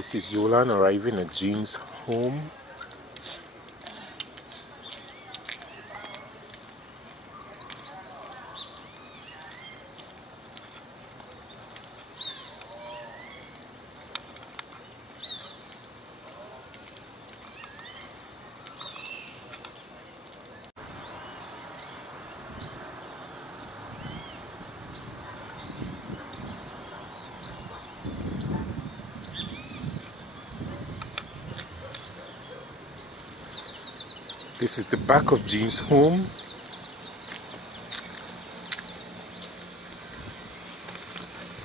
This is Yoland arriving at Jean's home. This is the back of Jean's home.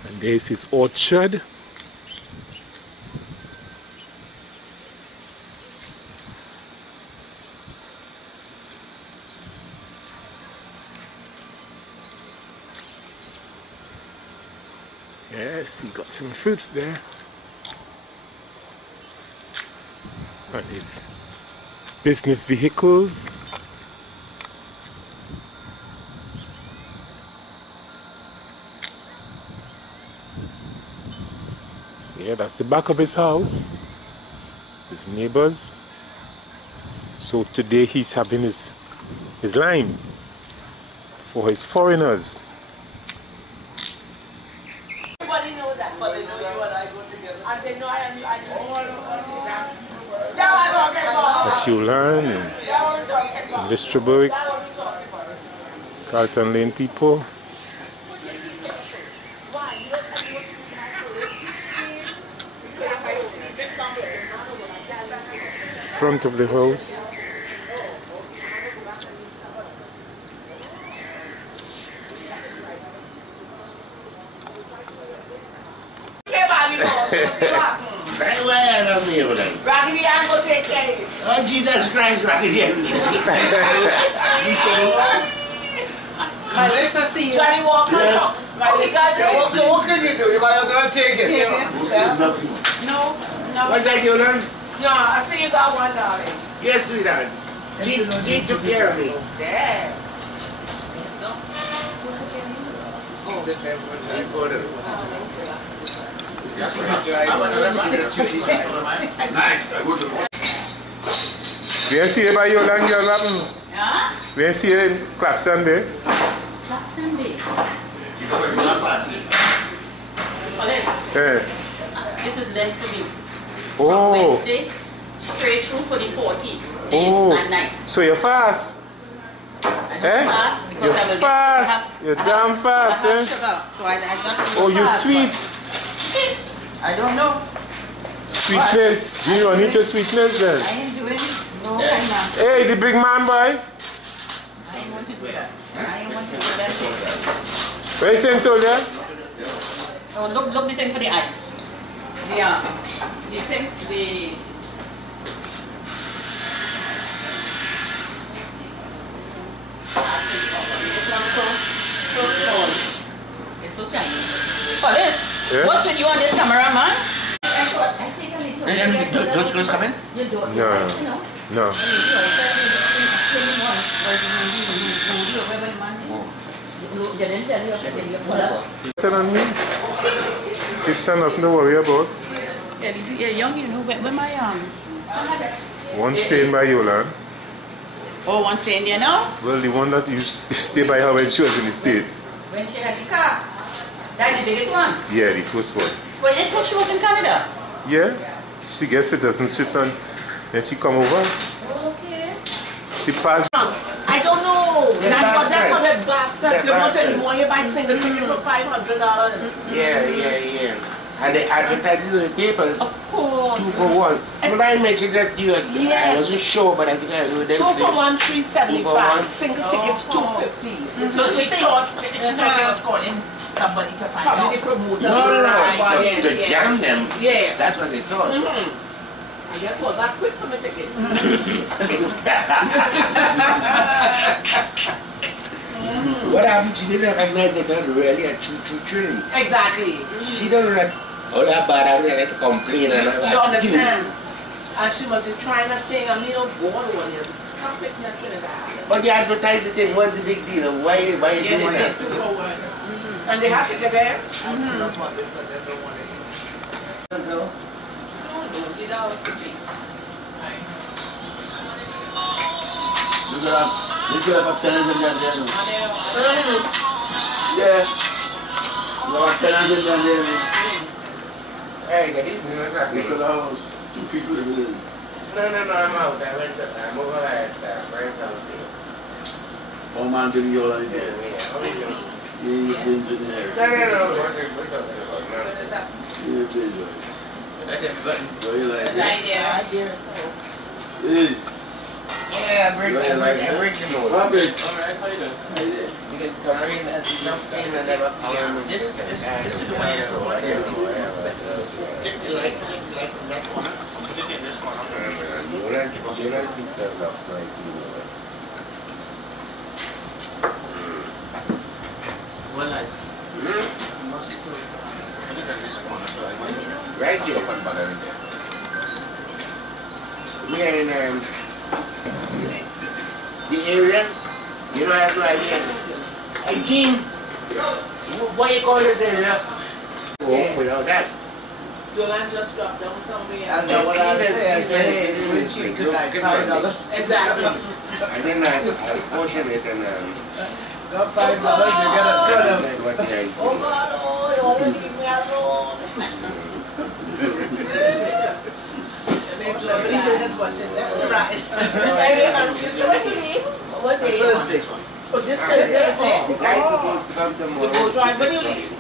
And there's his orchard. Yes, he got some fruits there. And his business vehicles. Yeah, that's the back of his house. His neighbors. So today he's having his line for his foreigners. Everybody knows that, but they know you and I go together. And they know I am That's Yoland and Listerburg, Carlton Lane people. Front of the house. Right where I love me over there. Raggedy, I'm going to take care of it. Oh, Jesus Christ, Raggedy. My lips are seeing. Johnny Walker. Yes. My lips What could you do? You might as well take it. No. What's that, Yoland? No, I see you got one, darling. Yes, sweetheart. Jean took care of me. Damn. Where see you by Yoland, girl? Huh? Where see you in Claxton Bay? Claxton Bay. Police. This is left for me. From Oh. Wednesday straight through for the 40 days and nights. So you're fast? I don't fast because You're I will fast. You're damn fast, I have eh? sugar, so I not Oh, you fast, sweet. but I don't know. Sweetness. You don't need your sweetness then. I ain't doing no kind of. Hey, the big man boy. I ain't want to do that. I ain't want to do that. Where you saying, soldier? Oh, look the thing for the ice. Yeah. The thing, the... This one's so small. It's so tiny. Police, Yeah? what's with you on this camera, man? I think I need to... Those girls come in? You don't, No. you know. No. Tell on me. It's nothing to worry about. Yeah, young, you know, when my One staying by Yoland. Oh, one staying there now? Well, the one that you stay by her when she was in the States. When she had the car. That's the biggest one. Yeah, the first one. Well, I thought she was in Canada. Yeah. She gets citizenship and then she come over. Okay. She passed. I don't know. That's what bastards. the bastards. They're You want bastards. anymore, you buy single ticket for $500. Yeah. And they advertise it in the papers. Of course. 2 for 1. Well, I mentioned that to you. I Yes. wasn't sure, but I think I would 2 for 1, 2 for $3.75. 1. Single tickets, $2.50. So she thought it was calling somebody to find out. Probably the promoter. No. Yeah, To jam them. Yeah. That's what they thought. I guess what, that quick for my ticket. What happened? She didn't recognize that girl really a true Trini. Exactly. She don't know that all that bad I really like to complain and all that. You understand? And she must be trying that thing, and you know, born one year. Stop it, not Trinidad. But they advertise the thing, what's the big deal? Why you doing that? And they have to get there. $50 for tea. You could have a tenant in that there. Yeah. You have a tenant in that there. Hey, good evening. What's up? You could have 2 people in there. No, I'm out. I'm over at friend's house here. Oh man, did you all like that? You're engineer. No. What are you talking about? You're a business. What do you like that? Hey. Yeah, I'm working on it. Robert. Alright, how you doing? You can come in and something and never come. This is the one you're supposed to You like that one? this one. Yoland pictures of like One light. right here. We are in the area. You don't have no idea. Hey, Gene, what you call this area? Oh, without that. Yoland just dropped down somewhere. That's what I say. It's really cheap to like $5. Exactly. And then I portion it and Got $5, you gotta tell them. what did I do? Oh God, oh, you want to leave me alone. What day? Thursday. Oh, this Thursday. The guy supposed to come tomorrow. You go drive when you leave.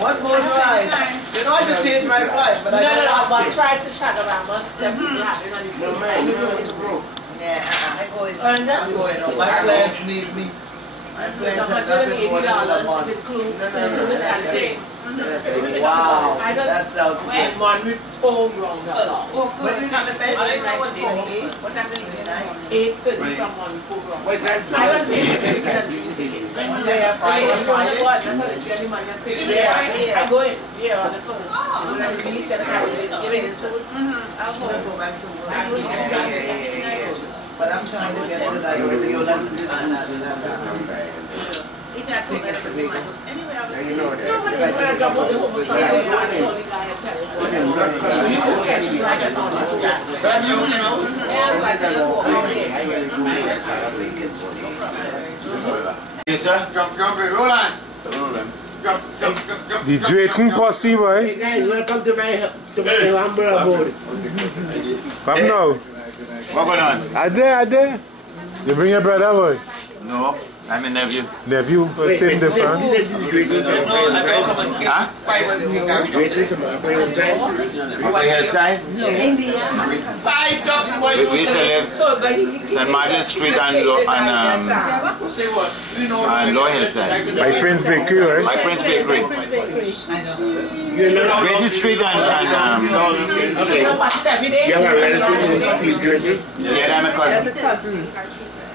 One more ride. You know I have to change my flight, but I don't I want must to. try to shut around. Must definitely happen on this No, man, you know it's broke. Yeah, I'm going. And that- I'm going. My plans need me. My plans It's have nothing more than a $180 month. to include and things. Wow, I don't- that sounds And good. one with home ground up. Oh, good. What time is it? What time is it? 8:30 from one with home ground. What's that? I don't think it's Wednesday or Friday. Friday. That's how they get the money and pay. Yeah, I go in. Yeah, on the first. When I release it, I give it. I'm going to go back to work. But I'm trying to get to that Yoland If I told Take it to me. anyway, I And will you see. know No, that. but when I drop out the home, so I was the only guy I tell you. You can catch me right at all. That's you know. Yeah, it's like I just walk out there. Yes, sir. Jump, Roland. Jump. The Drayton posse, boy. Hey guys, welcome to my umbrella board. Come now. What going on? I dare. You bring your brother, boy. No, I'm a nephew. Nephew, same difference. This is Drayton. Huh? Drayton, some On the hillside? India. 5 dogs, boy. We still live So, but he St. Martin Street and Say what? You know, Lower Hillside. My friend's bakery, right? My Prince Bakery. You're not Grady Street okay. You have a relative in Steve Drayton? yeah, I'm a cousin.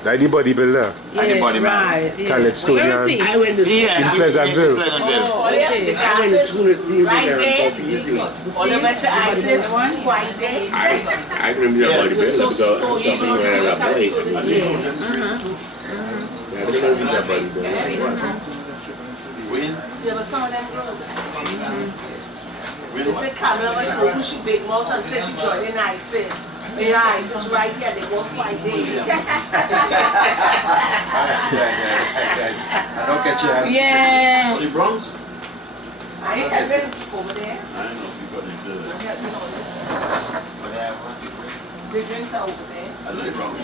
Like the bodybuilder. And the body man. Calypsonian. I went to Yeah, In Pleasantville. Pleasantville. Oh, yeah, the I went to glasses. school to see Right you there. there. Easy. All the better ISIS. Right there. I remember your bodybuilder because I'm talking when I was a boy. I remember your bodybuilder. There was some of them girls. They said Kamla went home, she big mouth and said she joined the ISIS. The ISIS right here, they won't quite there. I don't catch you. Yeah. The Bronx? I ain't having over there. I know people that do that. The drinks are over there. I know the Bronx.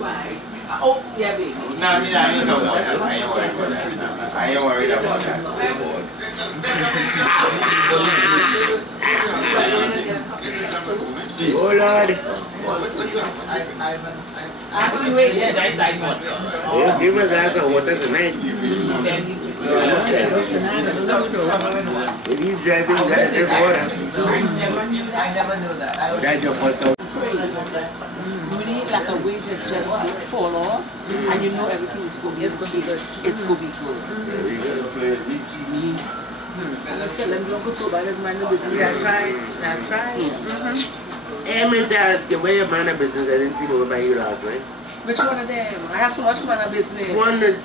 Right. Oh, yeah, baby. No, I mean, I ain't know about that. I ain't worried about that. I ain't worried about that. Oh Lord. Actually, wait, yeah, that's like one. Yeah, give us a glass of water tonight. When he's driving, that's the water. I never knew that. That's your water. You need like a weight that just fall off, and you know everything is going to be good. It's going to be good. Tell them don't go so bad as man of business. That's right. That's right. Hey, I meant to ask you, where your man of business? I didn't see him over by you last night. Which one of them? I have so much man of business. One that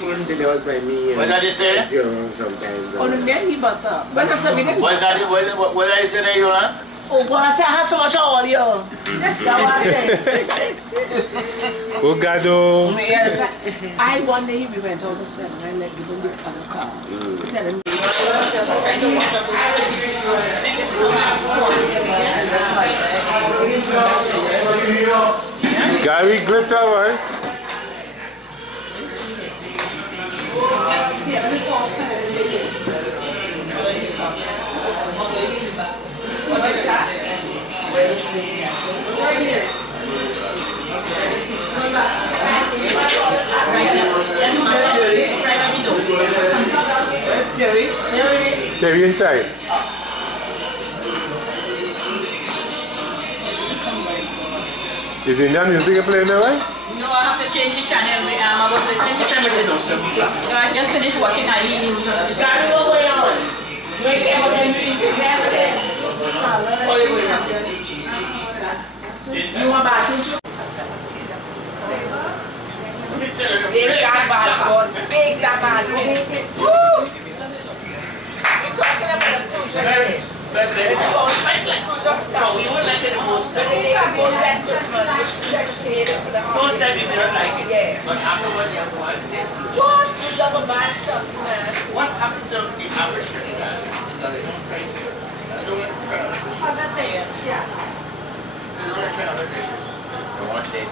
was by me. What did you say? You're wrong sometimes. Oh, no, then he bust up. But I'm saying, What did I say there, Yoland? Oh, God, I said I have so much audio. That's what I said. Ogado. Yes, I one day we went out to 7 and let give him the other car. Tell him. Gary glitter, right? What is that? Terry inside. Is Indian music playing there, right? No, I have to change the channel. I was listening to it. I just finished watching Ali. Gary, what going on? You want bathroom? Big bad one. Woo! You're talking about the cruise, right? Just now, we would like it most time. Christmas, First time you didn't like it. Yeah. But afterward you want it. What? You love a bad stuff, man. What happened to the average Trinidad? Is that they don't try it. They don't try Other things, yeah. They don't try other dishes. They want to stay.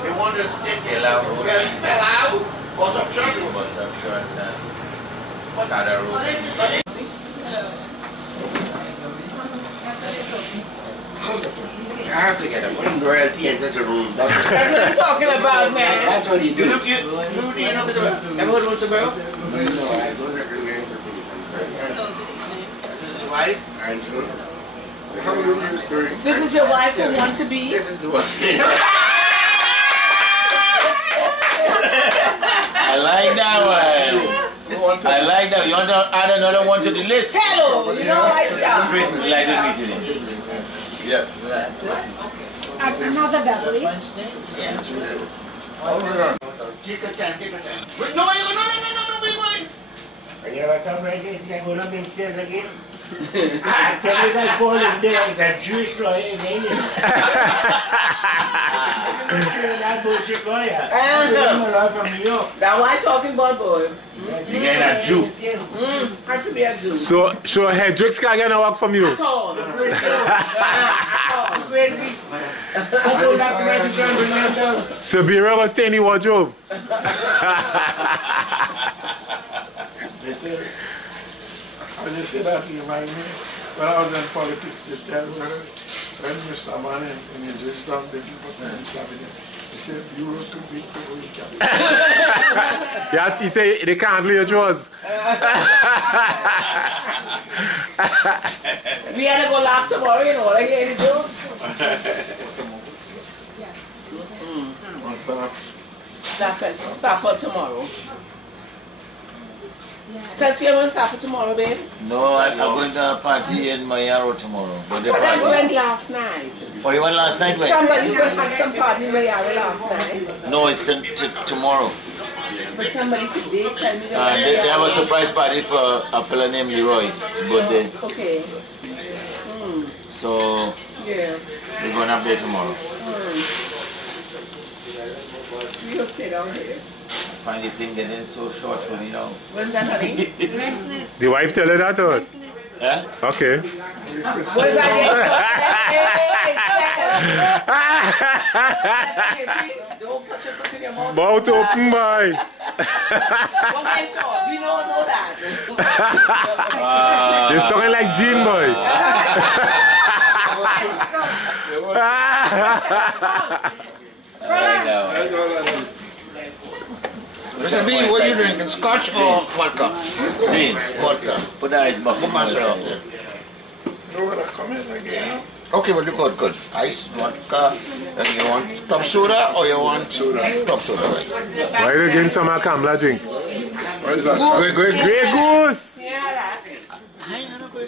They want to stick Pilau, Pilau or some short. or some short sada road. I have to get a one royalty and there's a room. That's what I'm talking about, man. That's what you do. You know Mr. Bell? Ever heard of Mr. Bell? No, I don't recognize the This is his wife, Angela. How are you doing? This is your wife who want to be? This is the one. I like that one. I like that. You want to add another one to the list? Hello, you know my stuff. Like the meeting. Yes. Another Beverly. Hold on. Take your time, take your time. Wait, no, wait. When you ever come right here, you're going to make sense again. I tell you that boy in there is a Jewish lawyer in India. That bullshit lawyer. I'm a lawyer from New York. Now why talking about boy? You get a Jew. Have to be a Jew. So Hendrix can't get no work from you. At all. Crazy. I go back to my return, bring them down. Sabira was stay in the wardrobe. I just said that to remind me, when I was in politics, they tell me when Mr. Man in his wisdom, the people in his cabinet, he said, you were too big to hold the cabinet. Yeah, he say they can't handle your drawers. We had to go laugh tomorrow, you know, like any jokes. That's supper tomorrow. Says you want supper tomorrow, babe? No, I'm going to a party in Mayaro tomorrow. But I went last night. Oh, you went last night? Wait. Somebody had some party in Mayaro last night. No, it's tomorrow. But somebody today tell me They have a surprise party for a fella named Leroy birthday. Okay. So Yeah. we're going up there tomorrow. We'll stay down here. Find the thing getting so short for me now. What's that, honey? The wife tell her that or? Huh? Okay. What is that? Don't put your foot in your mouth. Mouth open, boy. Okay, so we don't know that. You're talking like Jean, boy. Right now. Mr. B, what are you drinking? Scotch or vodka? Green. Vodka. Put the ice bucket. Put my syrup. You know when I come in again? Okay, well, good. Ice, vodka. And you want top soda or you want top soda, right? Why you getting some of Kamla drink? What is that? Grey Goose.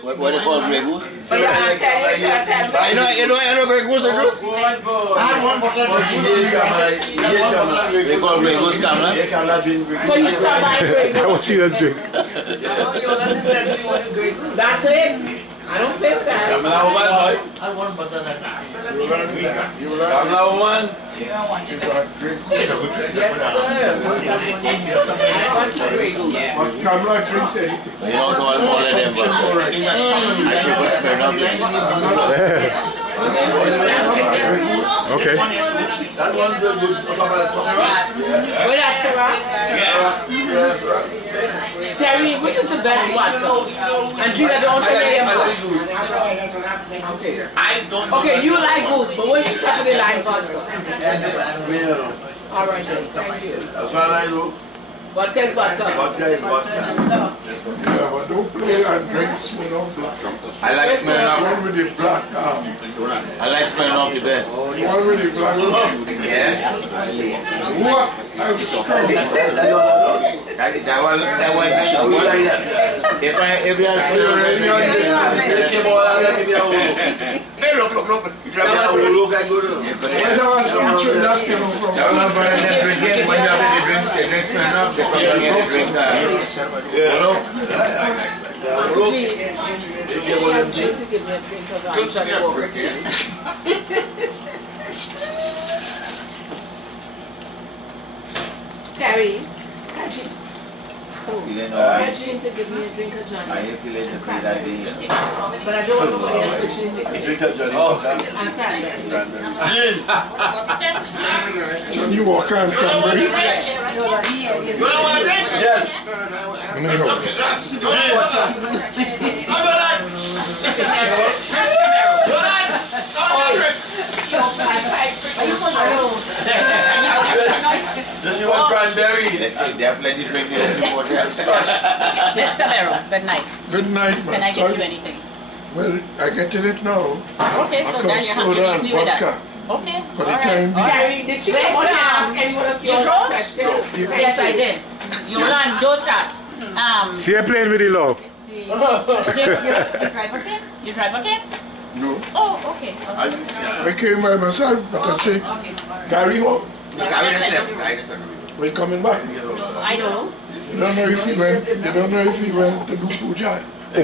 What do you call Grey Goose? But yeah, I'll tell you. I know Grey Goose, I do. I had one bottle of They call Grey Goose Kamla? So you stop by Grey That's what she does drink. That's it? I don't play with that. Kamla woman, boy. I want butter than that. Kamla woman. Yes, sir. But Kamla drinks anything. You don't know all of them, but Okay. that one good. Where that, Sarah? Terry, which is the best vodka? And Gina, don't tell me about Okay, you like goose, but what's the top of the line vodka? All right, then. Thank you. That's what I do. Vodka is vodka. Vodka is vodka. Yeah, but don't play and drink Smirnoff Black. I like smelling One off. with the black I like smelling off the best. one with the black Yeah. What? I was That one. If you are Hey, look. if you have a look, I go to. Where was some Trinidad came from? That one for the drink, when you have the drink smelling off, because you get the drink. You know? To give me a drink of Terry, Imagine to give me a drink of Johnny. I feel like the free that day. But I don't want nobody else to drink it. Drink of Johnny. I'm sorry. You walk on Cranberry? You don't want to drink? Yes. Does you want cranberry? Definitely drink it before that. Mr. Merrill, good night. Good night, man. Can I get you anything? Well, I get it now. Okay, so then you have to soda and easy with that. vodka. Okay. For the time being. Terry, did she come on and ask anyone of You your drove? questions? Yes, I did. Yoland, don't start. See you playing with the love. You drive okay? You drive okay? No. Oh, okay. I came by myself, but I say, Gary home. We're coming back. I know. You don't know if he went. You don't know if he went to do puja. So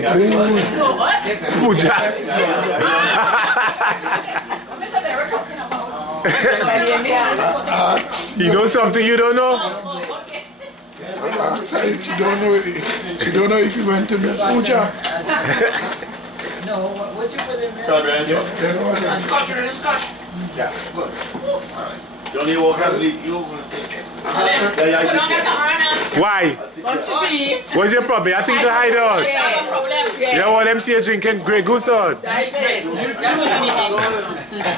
what? Puja. Mr. Merrill talking about. You know something you don't know? Oh, okay. Last time she don't know. She don't know if he went to do puja. No, what you put in there? Strawberry. You know what? Scotch. Yeah, good. You only walk out the you will take it. Put on the camera now. Why? What's your problem? I think to hide out. That's not a problem. You know what MC is drinking Grey Goose on? That will be the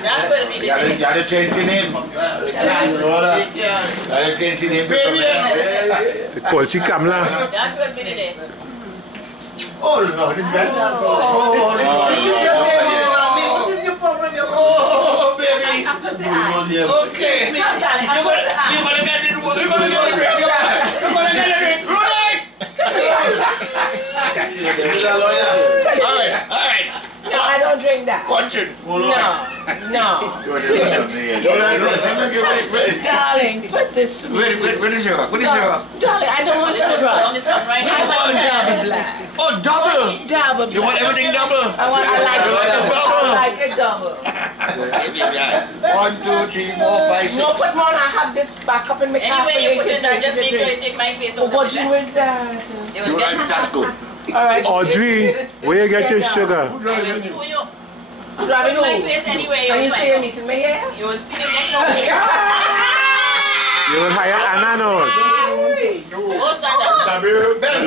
That will be the You gotta change your name. You gotta change your name. They call she Kamla. That will be the day. Oh no, this bad. What is your problem? Oh, baby. Okay. Come, darling. You're gonna get it. You're gonna get the drink. You're gonna get the drink. Right. All right. No, I don't drink that. Watching. No. Darling, put this to me. What is your? Darling, I don't want sugar. On the sun right I now. want double black. Oh, double. Double black. You want everything double? I like it double. 1, 2, 3, 4, 5, 6. No, put more. I have this back up in my cafe. Anyway, you put it there, just make sure you take my face Oh, over. what you is that? It was just That's good. All right. Audrey, where you get your sugar? I will sue you. Driving Put my home. face anyway. And you say you're meeting me here? You will see you next time. You will hire Ananos. Go stand up.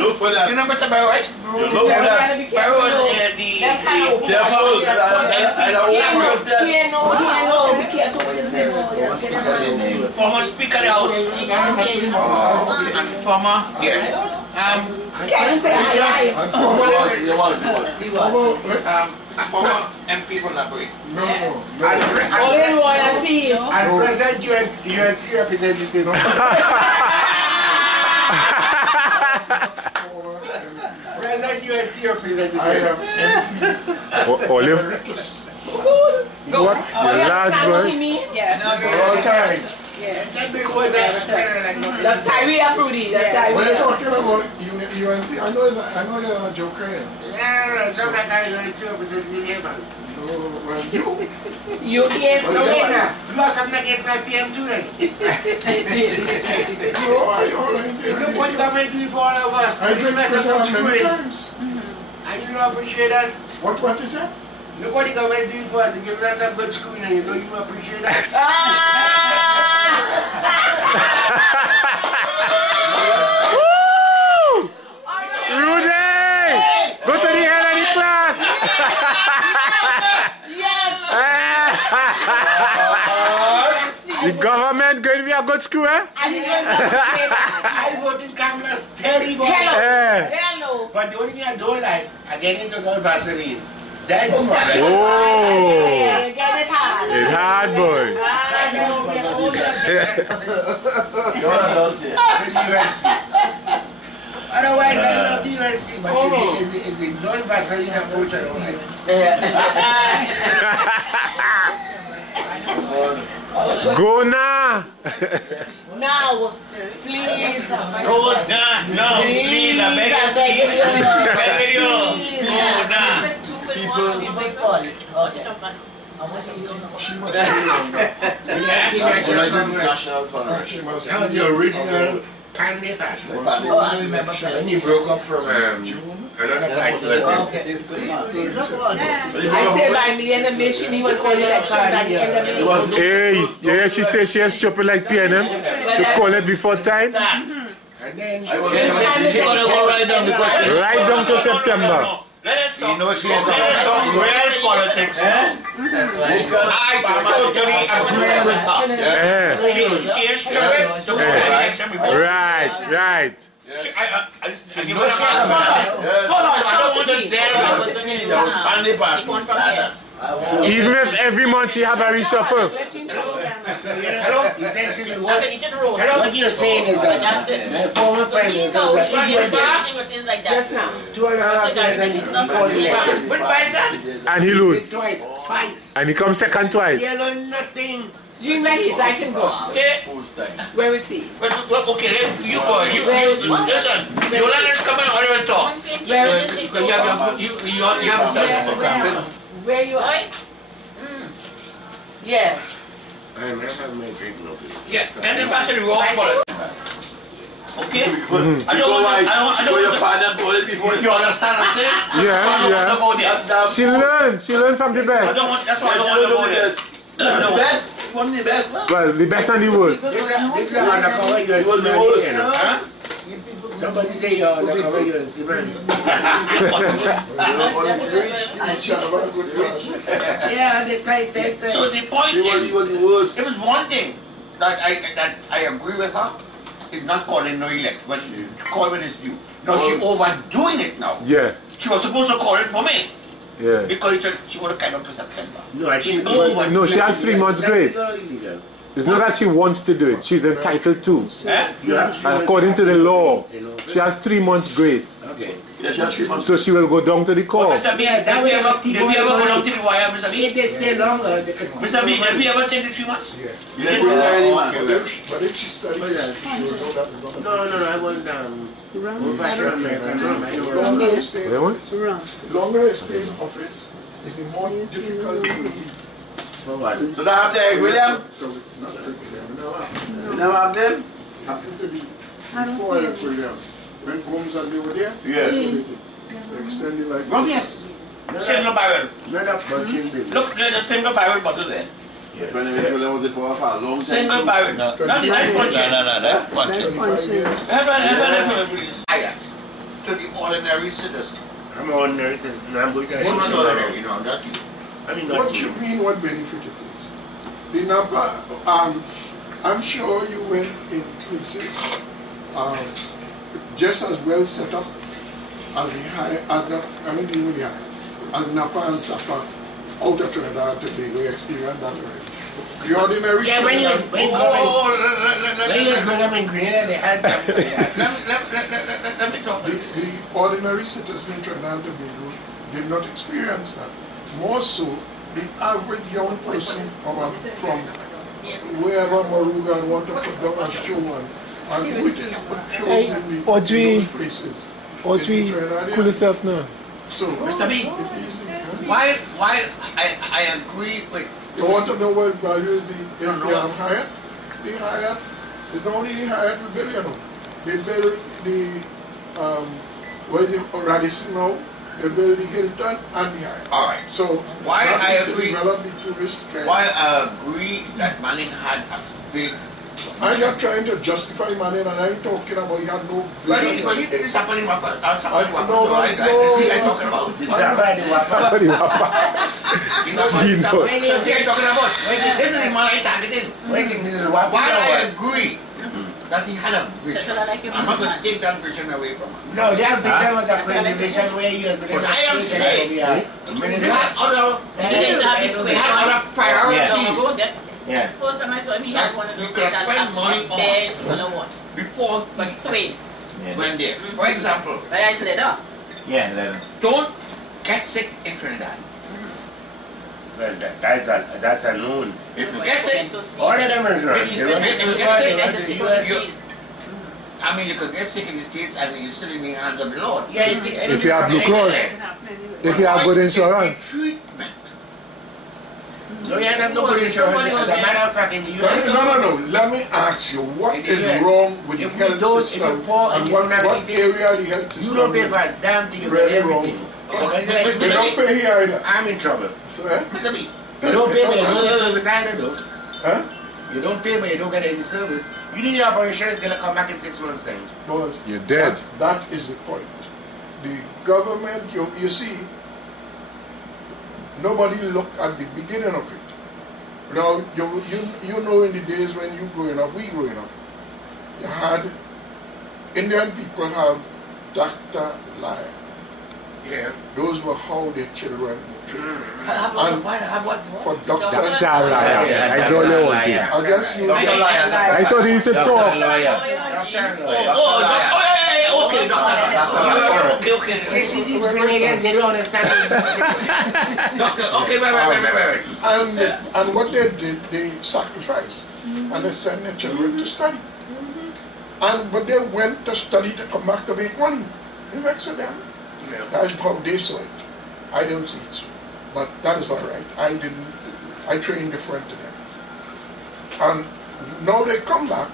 Look for that. You know Mr. Barrow, right? Look for that. Barrow is Careful. Here, no. Be careful what you say. former Speaker of the House. And former, Can't say I And former former MP for Labrie. no. All in royalty. And present UNC representative. Present UNC representative. I am Olive. What? Your large boy? all time. That's Tyree Aprudy. That's We're Tyree. talking about unit even see, I know you're not a joker. Yeah, sometimes I don't know but it's really man. Well, You can't So yeah, lots of nuggets by PM too then. Look what government do for all of us. I drink matter many much good. times. And you don't appreciate that. What is that? Look what the government do for us to give us a good school and you don't even appreciate that. Woo! Rudy! Go to the head of the class! The government going to be a good school, eh? I voted Kamla steady boy. Hello. But the only thing I don't like, I get into girl Vaseline. That's the problem. Oh! You get it hard. It's hard, boy. Otherwise, I love the UNC, but it's a non-Vaseline approach I don't like. Go now! Now, please. Go now, no, please, I beg you, please. Go now. People's call. She must be National Congress. She must That was the original Kanye fashion. Oh, I remember. When he broke up from another black person. I said by the end of mission, he was for elections at the end of the Hey, yeah, she says she has chopped like PNM to call it before time. And then She's gonna go right down before Right down to September. Let us talk. you know she had Let us talk real politics. Because I totally agree with her. She is stupid to call an election before. Right. I give her I don't want to dare family party. Even if every month she have a reshuffle. Hello? Essentially what you're saying is that my former friend is that he went there Just now. 2.5 years and he called election. But by that, And he lose. twice. And he comes second twice. You know nothing. June Maggie's, I can go. Where is he? Okay, you go. You listen. Yoland is coming out and talk. Where is he? You have a certain Where you are? Yes. I never made big no. Yeah, and then back to the raw politics. Okay? I don't want your partner to it before you understand what I'm saying? Yeah. She learned from the I best. don't want, that's why I don't want to go there. The best? One of the best? Well, the best and the worst. This is undercover UNC. Somebody say you're undercover UNC man. Yeah, they tight. So the point is, it was one thing that I agree with her. It's not calling no elect, but call when it's due. Now she overdoing it now. Yeah. She was supposed to call it for me. Yeah. Because she want to kind of to September. No, she has 3 months grace. It's not that she wants to do it. She's entitled to. According to the law, she has 3 months grace. Okay. Yeah, she has 3 months. So she will go down to the court. Mr. B, did we ever go down to the wire, Mr. B? If they stay longer, they can... Mr. B, did we ever take the 3 months? Yeah. You didn't put it anymore. But if she studies, she will know that it's going to No, I want longer they stay in office, longer they stay in office, is the more difficult it will be. So that have the William? Not William. You never have them? Happened to be before William. When Combs and they were there, Yes. they extended like Oh, yes. Single barrel. Look, there's a single barrel bottle there. When William was the power for a long time. Single barrel. No, that's punching. No, that's punching. Have please. To the ordinary citizen. I'm an ordinary citizen. I'm going to... Not ordinary, you know, not you. I mean, what not you you. mean, what benefit it is. The number, I'm sure you went in places just as well set up as the high, even the high, as Napa and Sapa out of Trinidad and Tobago. You experience that already. The ordinary Yeah, when you was Let going up in Grenada, they had them. me talk. The ordinary citizen in Trinidad and Tobago did not experience that. More so, the average young person from wherever Moruga want to put down a show and which is what shows in those places. Oh, Trini, cool yourself now. So, Mr. B, while I agree with... You want to know what value is the Hyatt? The Hyatt is not only the Hyatt we build, you know. They build the, what is it, Radisson now, they build the Hilton and the Hyatt. Alright. So, while I agree, while I agree that Manning had a big... I'm not trying to justify Manning, and I'm talking about he had no vision. But he did something about no, I talking about. This is somebody Somebody This is the man I targeted. This is what While I agree that he had a vision, I'm not going to take that vision away from him. No, that vision was a crazy vision where he was But I am saying, he had other priorities. Yeah. First time I saw him, he had one of those You could have spent money on before he went there. For example, But I said that. Yeah, don't get sick in Trinidad. well, that's a known. If you get sick, All of them are wrong. If you get sick, I mean, you could get sick in the States and you're still in the hands of the Lord. Yeah, If you have Blue Cross, if you have good insurance. Treatment. No, you have no good insurance. As a matter of fact, in the US, No. Let me ask you, what In the is US, wrong with the if you health don't- if system you're poor and and you what don't have anything, area the health system you don't pay is? for a damn thing. You Really pay wrong. everything. So when you like, They don't pay here either. I'm in trouble. So, eh? Mr. B, You don't pay, but you don't get service either, though. Huh? You don't pay, but you don't get any service. You need your operation, it's gonna come back in 6 months' time. Boss, You're dead. That is the point. The government, you see, nobody looked at the beginning of it. Now, you know in the days when you growing up, we growing up, you had, Indian people have Dr. Liar. yeah. Those were how their children were treated. Have what? For doctors, That's all right. I told you what you. I guess you I saw they used to talk. Okay, doctor. Okay. It's Grenadians, they don't understand. Doctor, okay, wait. and what they did, they sacrificed and they sent their children to study. But they went to study to come back to make money. You mix with them. That's how they saw it. I don't see it so. But that is all right. I train different to them. And now they come back,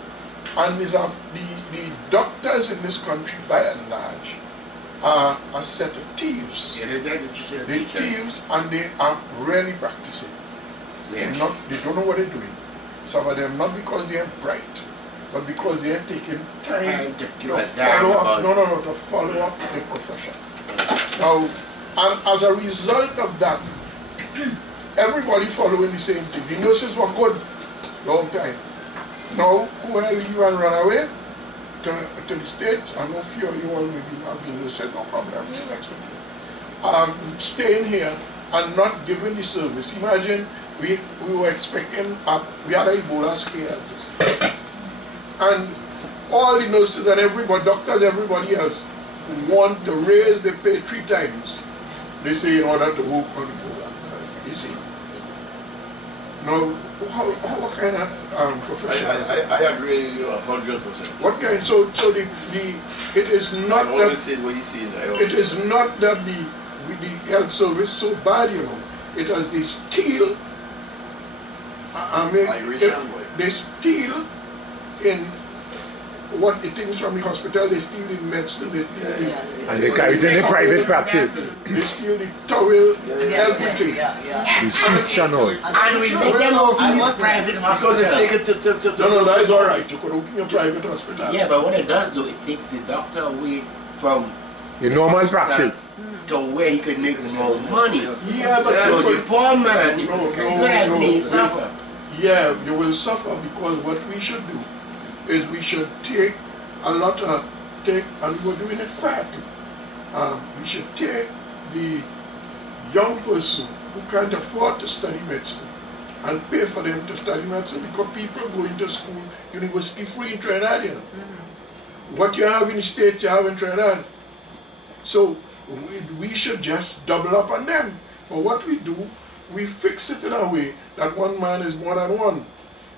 and the doctors in this country, by and large, are a set of thieves. They're thieves, and they are really practicing. They don't know what they're doing. Some of them, not because they are bright, but because they are taking time to follow up. To follow up the profession. Now, and as a result of that, everybody following the same thing. The nurses were good long time. Now, who will you and run away to the States? I know few of you all maybe have been nurses, no problem. Next one. Staying here and not giving the service. Imagine we were expecting, we had a Ebola scare. And all the nurses and everybody, doctors, everybody else, want to raise the pay 3 times. They say in order to work on the program. You see. Now, what kind of profession? I agree with you 100%. What kind? So it is not I always say what you see in the it is not that the health service so bad, you know. It has they steal. They steal in what the things from the hospital, they steal the medicine, And they carry it in the private practice. They steal the towel, everything. The sheets and all. And we make them open this private hospital. No, that is all right. You could open your private hospital. Yeah, but what it does though, it takes the doctor away from The normal practice. to where he could make more money. Yeah, but So the poor man, no. suffer. Yeah, you will suffer because what we should do is we should take a lot of, and we're doing it quietly. We should take the young person who can't afford to study medicine and pay for them to study medicine because people go into school, university free in Trinidad, you know. What you have in the States, you have in Trinidad. So we should just double up on them. But what we do, we fix it in a way that one man is more than one.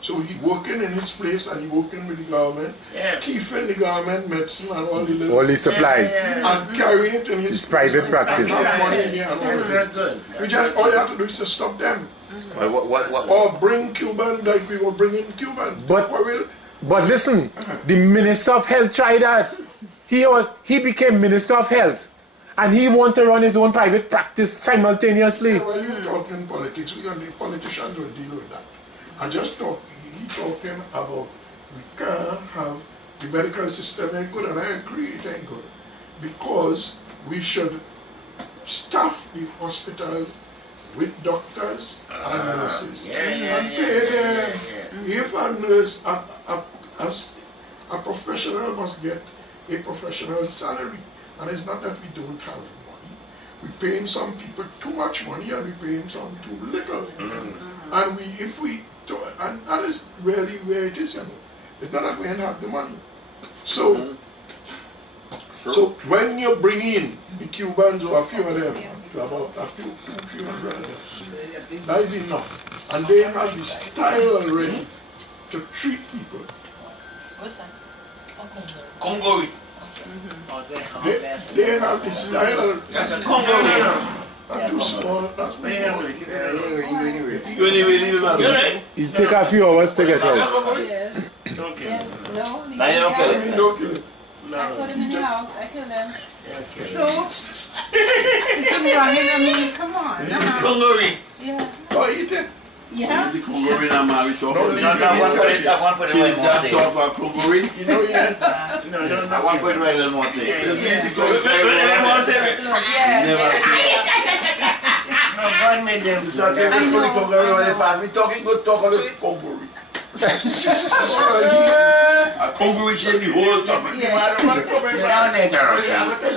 So he working in his place and he working with the government, thieving the government medicine and all the little... All these supplies. And carrying it in his private practice. And money in here and all That's good. We just, all you have to do is to stop them. Or bring Cuban like we were bringing Cuban. But listen, the Minister of Health tried that. He became Minister of Health. And he wanted to run his own private practice simultaneously. Yeah, well, you're talking politics. The politicians will deal with that. I just he talking about we can't have the medical system ain't good, and I agree it ain't good. Because we should staff the hospitals with doctors and nurses. And pay them. If a nurse, a professional must get a professional salary. And it's not that we don't have money. We're paying some people too much money and we're paying some too little. And and that is really where it is, you know. It's not that we don't have the money. So when you bring in the Cubans or a few of them, about a few hundred of them, that is enough. And they have the style already to treat people. What's that? Congo. They have the style. That's a Congo. That's too small. That's too small. It take a few hours to get out. Don't kill him. No, Don't kill him. I put him in the house. I killed him. So, It's running. I mean, come on. Congo. Yeah. Oh, eat it. Yeah. The Congo and Mary talk. That one put it away more safe. Talk about Congo. You know, yeah. That one put it away a little more safe. no, God made them. Start telling me Congo when they fast. Me talking good talk a little Congo. A Congo change the whole topic. So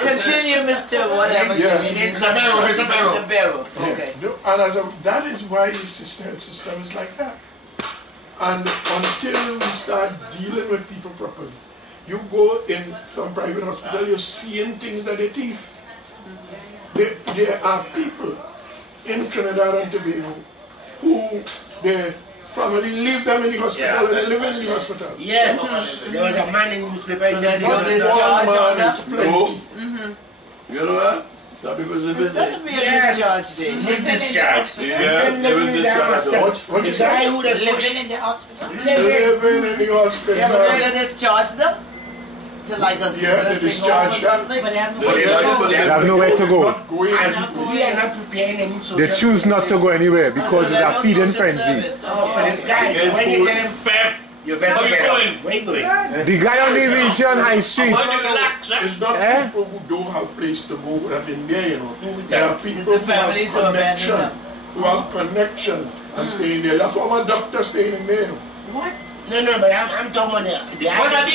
continue, Mr. Whatever. It's a barrel. Okay. And that is why the system is like that. And until we start dealing with people properly, you go in some private hospital, you're seeing things that they thief. There are people in Trinidad and Tobago who their family leave them in the hospital and they live in the hospital. Yes. There was a man in the newspaper. So there's no discharge on that? You know that? Some people live It's in got to there. be a discharge day. Discharge. Yeah, they will discharge. What The you guy say? who they Living in the hospital. Living in the hospital. Yeah, but don't they discharge them? To like a Yeah, they nursing home discharge or them. something? But they have no They have nowhere to go. Not going we are not preparing any social. They choose not to go anywhere because it's a feeding frenzy. Oh, but this guy, when you get him, you better get him. Where you going? The guy only reach you on High Street. It's not people who don't have place to go that in there, you know. There are people the who families who have abandon connection, them. who have connections and staying there. That's former doctor staying in there, you know. What? No, but I'm talking about the What's that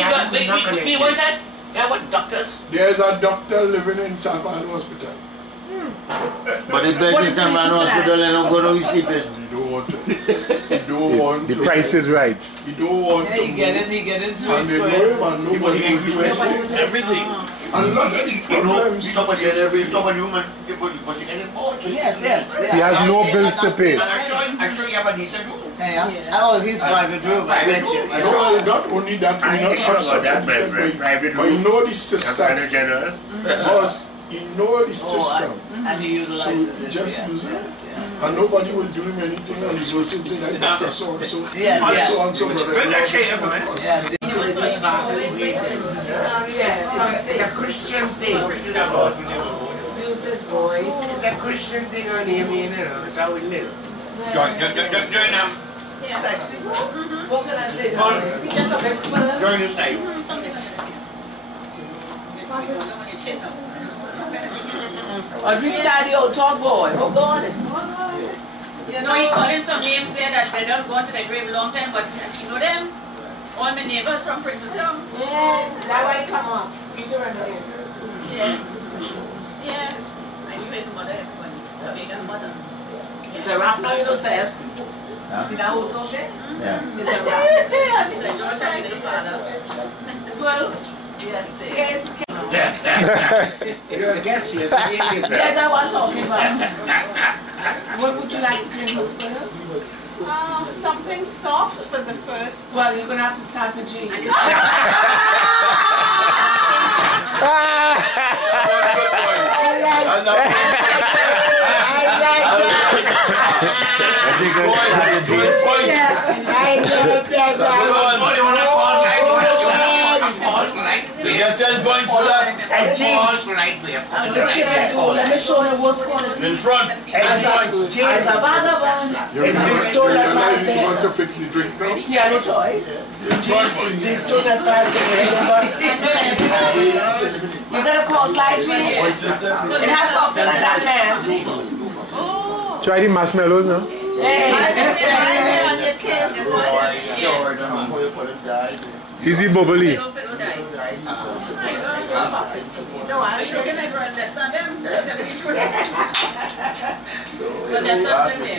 people. what's that? Yeah, what doctors? There's a doctor living in Chapman Hospital. But the bed in San Manuel Hospital and I'm going to be sleeping. You don't want to. You don't want The to. price is right. You don't want Yeah, to. you get in through And they know squares. him and nobody will do anything. Everything. And a lot of the problems. Stop at human, but you get it more. Yes. He has no bills to pay. And I'm sure you have a decent room. Yeah. Oh, his private room, I bet you. No, not only that, I we ain't not sure have about such that, a my decent friend. way. Private But you room. know the system. General. Because you know the system. And he utilizes So it. just Yes, use it. yes. And nobody will do him anything and he goes and say like doctor so and so. Yes. So and so. Bring that chair for me. Yes. It's a Christian thing. It's a Christian thing on him, you know. It's how we live. Join now. Sexy. What can I say? Just a best friend. Join your side. Audrey study old talk boy. Who got it? You know, he calling some names there that they don't go to the grave long time, but you know them? All my neighbors from Princess come. Yeah, that way you come on. You two are Yeah. Yeah. I knew his mother, everybody. Jamaican mother. It's a rap now, you know, says. See that old talk there? Yeah. It's a rap. He's a George and little father. Well, Yes. You're a guest here. So you Yes, that's what I'm talking about. What would you like to drink, Miss Philip? So something soft for the first. Well, you're going to have to start with G. We get 10 points for that. Let me show you what's going In front, 10 points. It's a vagabond. If they stole that pass You want there, to fix the drink now? You have no choice. if they stole that pass there, You're going to cause like G. Point system. It has something like that, man. Try the marshmallows now. Hey. on your case. Is he bubbly? No, I You can never understand them. But that's not them there.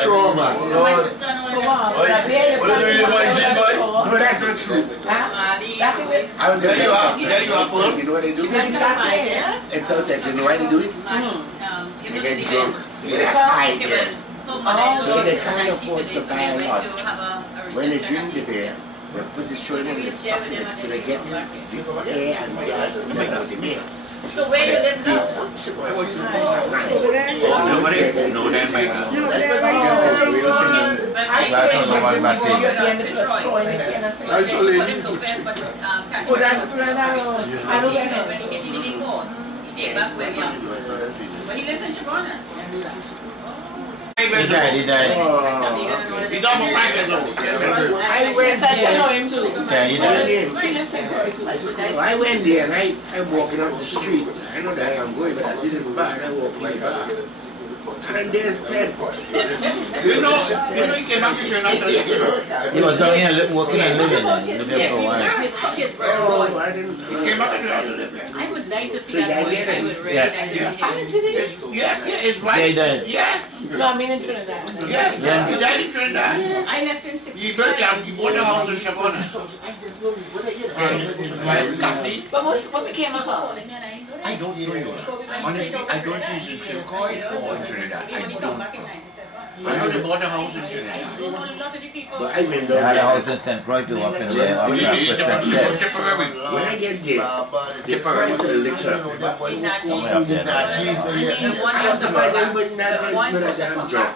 Sure, man. My sister knows them. What do you do, boy? Gin, boy? no, that's not true. I was There you are, there you are, Paul. You know what they do? It's out there. So you know why they do it? They get drunk. They get high there. So they can't afford to buy a lot. When they drink the beer, they put the straw in and they suck it. So they get the air and gas and they go to the beer. So where you live now? Nobody know that right now. That's a lady to check. Oh, that's a friend. I don't get it. But he lives in Chabonas. He died. He don't look like that though. I went Yes, I know there. him too. Yeah, he died. He lives in Corey too. I went there and I'm walking up the street. I know that I'm going, but I see this bar and I walk my bar. And there's 10. You know he came back to Trinidad. He was down here working and living there for a while. His pockets were Oh, broad. I didn't. He came back to Trinidad. I would like to see So that that boy. get I him. would really Yeah. like to see him. Yeah, his wife. Yeah, he died. Yeah, No, I mean in Trinidad. yeah, he died in Trinidad. I left in 6. He built them, he bought a house in Chabonas. And his wife, Kamla. But what became of her? I don't know. Honestly, I don't see she's still called or in Trinidad. I don't. I know they bought a house in Trinidad. But I went They had a down house in St. Croix too up in there after He President was dead. Tipperary. there. When I get there, the price of the liquor. Somewhere up there. I'm surprised everybody not as good as I'm drunk.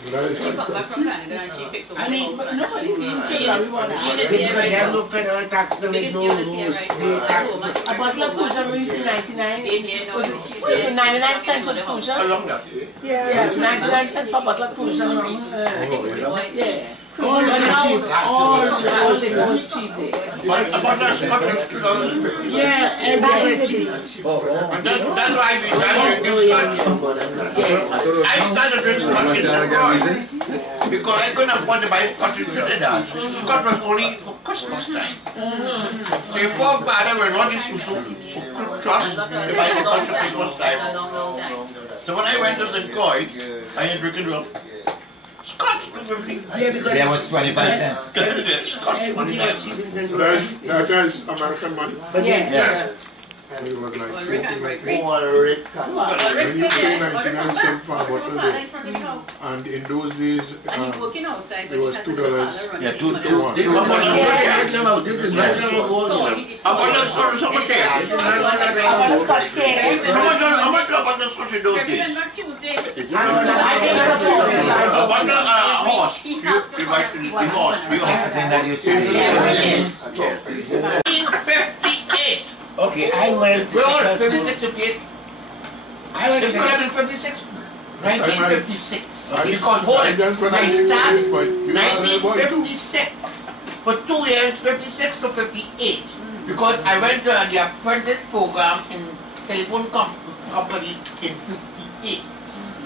She come back from Canada and she fixed I mean, But nobody needs She to. lives because here they right have now. no federal tax, so make no state tax. A bottle of Kuja we used in 99. Was it 99 cents was How Kuja? long that? Yeah, 99 cents for a bottle of Kuja. Yeah. All the cheap, all the It was cheap there. About that Scotch is $2.50. yeah, everywhere cheap. And that's why we started drinking Scotch. I started drinking Scotch in Chicago because I couldn't afford to buy Scotch in Trinidad. Scotch was only for Christmas time. So your poor father will run his trust to buy the Scotch at Christmas time. So when I went to St. Croix, I had drinking well. Scotch $2.50. There was 25 cents. Scotch $25. That is American money. Yeah. And it was like Rick and something like Rick. when you pay 99 cents for a bottle there. And in those days, And he's working outside, but it was he has $2. to Yeah, two. This is not this is not gold. How much does Scotch A bottle of Scotch cake. how much about the Scotch in those days? back Tuesday. I didn't know the phone. About a horse. You like the horse. I think that you see. 1958. Okay, I went. We're all 56 to 58. I went It to could have been 56. 1956. Because hold it. that's when I I knew started it, but you know, I was born too. 1956. For 2 years, 56 to 58. Because I went to the apprentice program in telephone company in 58.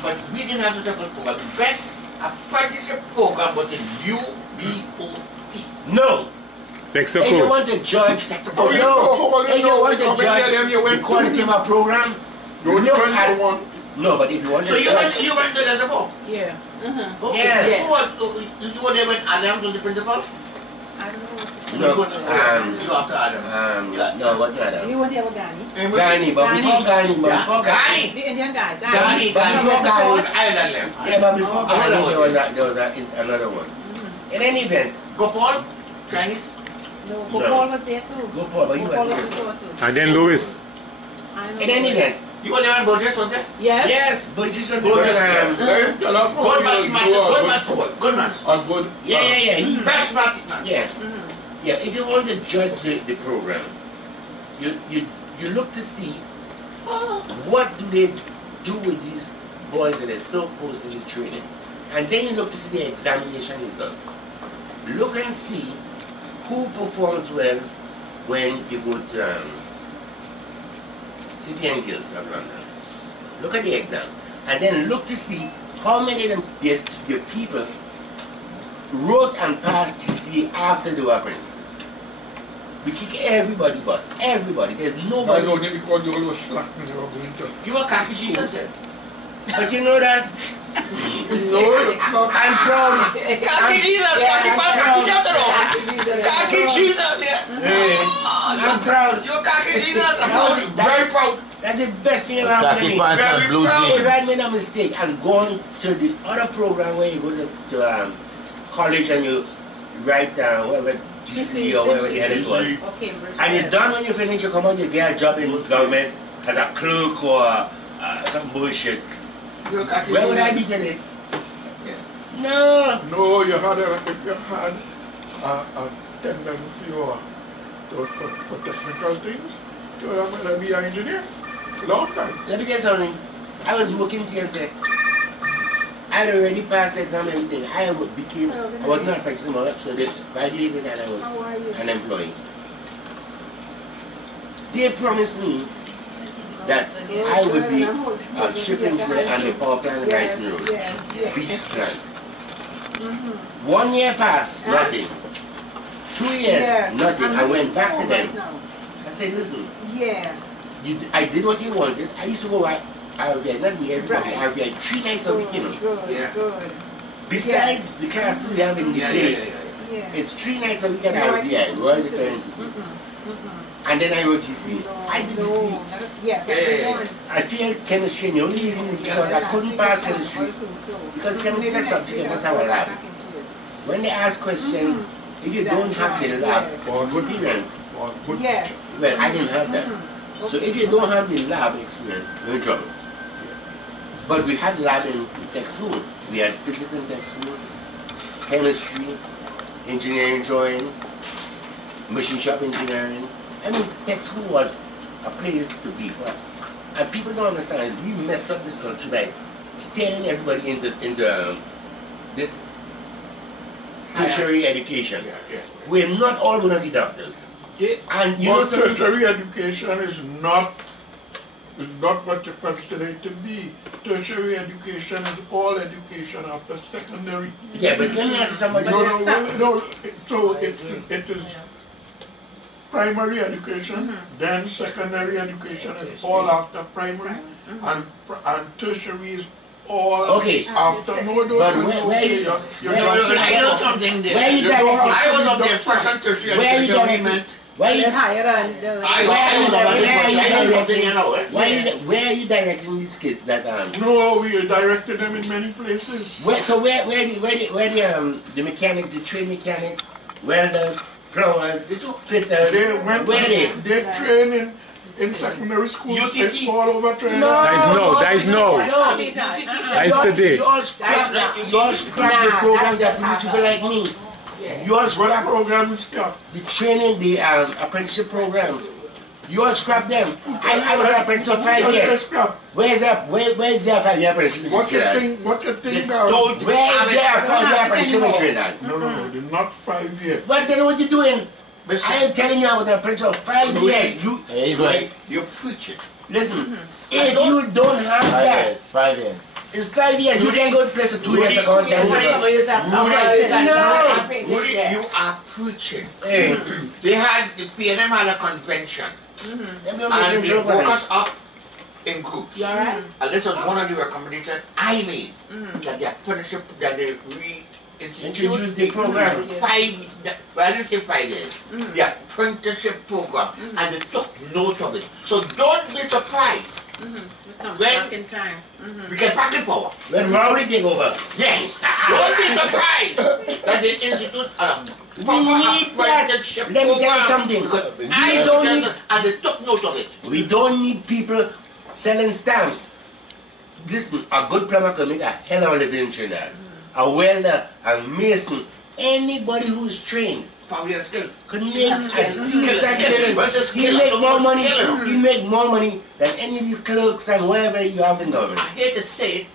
But we didn't have the telephone program. The best apprenticeship program was in UBOT. No. If you Texaco. want to judge, Oh, you know, if you want to how many of them judge you went the quality of a program, You only look went at for one. no, but if you want So to you judge, went to the before? Yeah. Okay. Yeah. Who was you were there when Adams was the principal? I don't know. No, You have to Adam. no, what Adam? You were there with Gani? Gani, but before Gani, The Indian guy. Gani, Island left. Yeah, but before Gani, there was another one. In any event, Gopal, Chinese. No, Gopal was there too. Gopal, but you Gopal were was there. there too. And then Louis. In any event, You were there when Burgess was there? Yes. yes, but just on the Good mathematics. Good. Yeah. Best mathematics. Yeah. If you want to judge the program, you look to see what do they do with these boys that are so close to the training, and then you look to see the examination results. Look and see who performs well when you go to City and Guilds of London. Look at the exams, and then look to see how many of them your people wrote and passed GCE after they were apprentices. We kick everybody, but everybody. There's nobody. I know they because you always slack when you were going to. You were khaki Jesus then? But you know that. No, it's not. I'm proud. Khaki Jesus, khaki Jesus, khaki Jesus, yeah. I'm proud. You're khaki Jesus, I'm proud. Very proud. That's the best thing ever happened to me. Khaki blue If jeans. I made a mistake and gone to the other program where you go to college and you write down whatever GC or whatever the hell it was. And you're done when you finish, you come out, you get a job in government as a clerk or some bullshit. Where would I be today? No. No, if you had a tendency or for technical things, you would have be an engineer. Long time. Let me tell you something. I was working TNTech. I had already passed the exam and everything. I was not practicing my work, so by the end of that I was an employee. They promised me that I would be a ship engineer and the power plant rice mills, beach plant. 1 year passed, nothing. 2 years, nothing. I went back to them. I said, listen, I did what you wanted. I used to go out. Not me, everybody. I would 3 nights a week, you know. Good. Besides the classes we have in the day, it's 3 nights a week at RBI, Royal Currency. And then I wrote GC. I did GC. I failed chemistry, and the only reason is because I couldn't pass chemistry. Because chemistry is something you must have a lab. When they ask questions, if you don't have the lab, good experience. Well, I didn't have that. So if you don't have the lab experience, you're in trouble. But we had lab in tech school. We had physics in tech school, chemistry, engineering drawing, machine shop engineering. I mean, tech school was a place to be. And people don't understand, we messed up this country by steering everybody into this tertiary education. We're not all going to be doctors. And you know, tertiary education is not what you consider it to be. Tertiary education is all education after secondary. Yeah, but let me ask you somebody. No. So it is primary education, then secondary education is all after primary, and tertiary is all after. I know something there. I was of the impression tertiary education meant. Where are you directing these kids that No, we directed them in many places. Where the mechanics, the train mechanics, welders, plumbers, fitters, they train in secondary school. It's all over training. That is no. That is today. You all scrap the programs that for these people like me. You all scrap programs, the training, the apprenticeship programs. You all scrap them. I was an apprentice for 5 years. Where's that 5-year apprenticeship? What you think? Where is their 5-year apprenticeship in Trinidad? No, they're not 5 years. But then what you doing? I am telling you I was an apprentice for 5 years. You're preaching. Listen, if you don't have that, 5 years. It's 5 years. You can go to place for 2 years ago. No, you are preaching. They had the PNM had a convention, and they woke us up in groups. You alright? And this was one of the recommendations I made that the apprenticeship that they introduce the program. I didn't say 5 years. The apprenticeship program, and they took note of it. So don't be surprised when we can pack in power. When Rowley take over. Yes. Don't be surprised that they institute a apprenticeship Let me tell you program. something. I don't need, and they took note of it. We don't need people selling stamps. Listen, a good plumber can make a hell of a living in Trinidad. A welder, a mason, anybody who's trained Probably a skill. could make a decent living. What's a He skill? make more money. Skill. He make more money than any of these clerks and whatever you have in government. I hate to say it,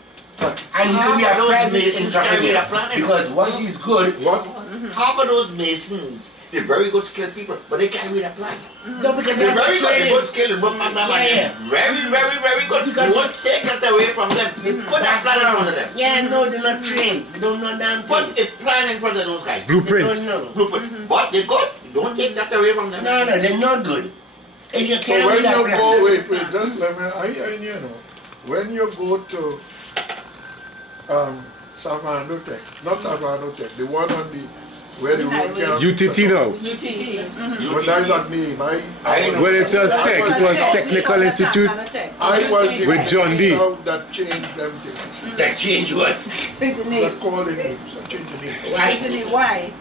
And he could be a half of those private masons carry entrepreneur a plan. because once he's good, What? half of those masons, they're very good skilled people, but they can't read a plan. no, because They're they're very good, training. good skilled, but Yeah. very good. You won't take that away from them. You put that plan in front of them. Yeah, no, they're not trained. They don't know damn thing. Put a plan in front of those guys. Blueprint. They don't know. Blueprint. But they're good. Don't take that away from them. No, they're not good. If you So can't when read that you plan, go, wait, just let me, you know, when you go to Savannah Tech, not Savannah Tech, the one on the, where the road can... UTT now. But that's not name, Well, it was tech. It was Technical Institute. I was the With John D. that changed them things. that change what? That call the names, I changed the names. Why?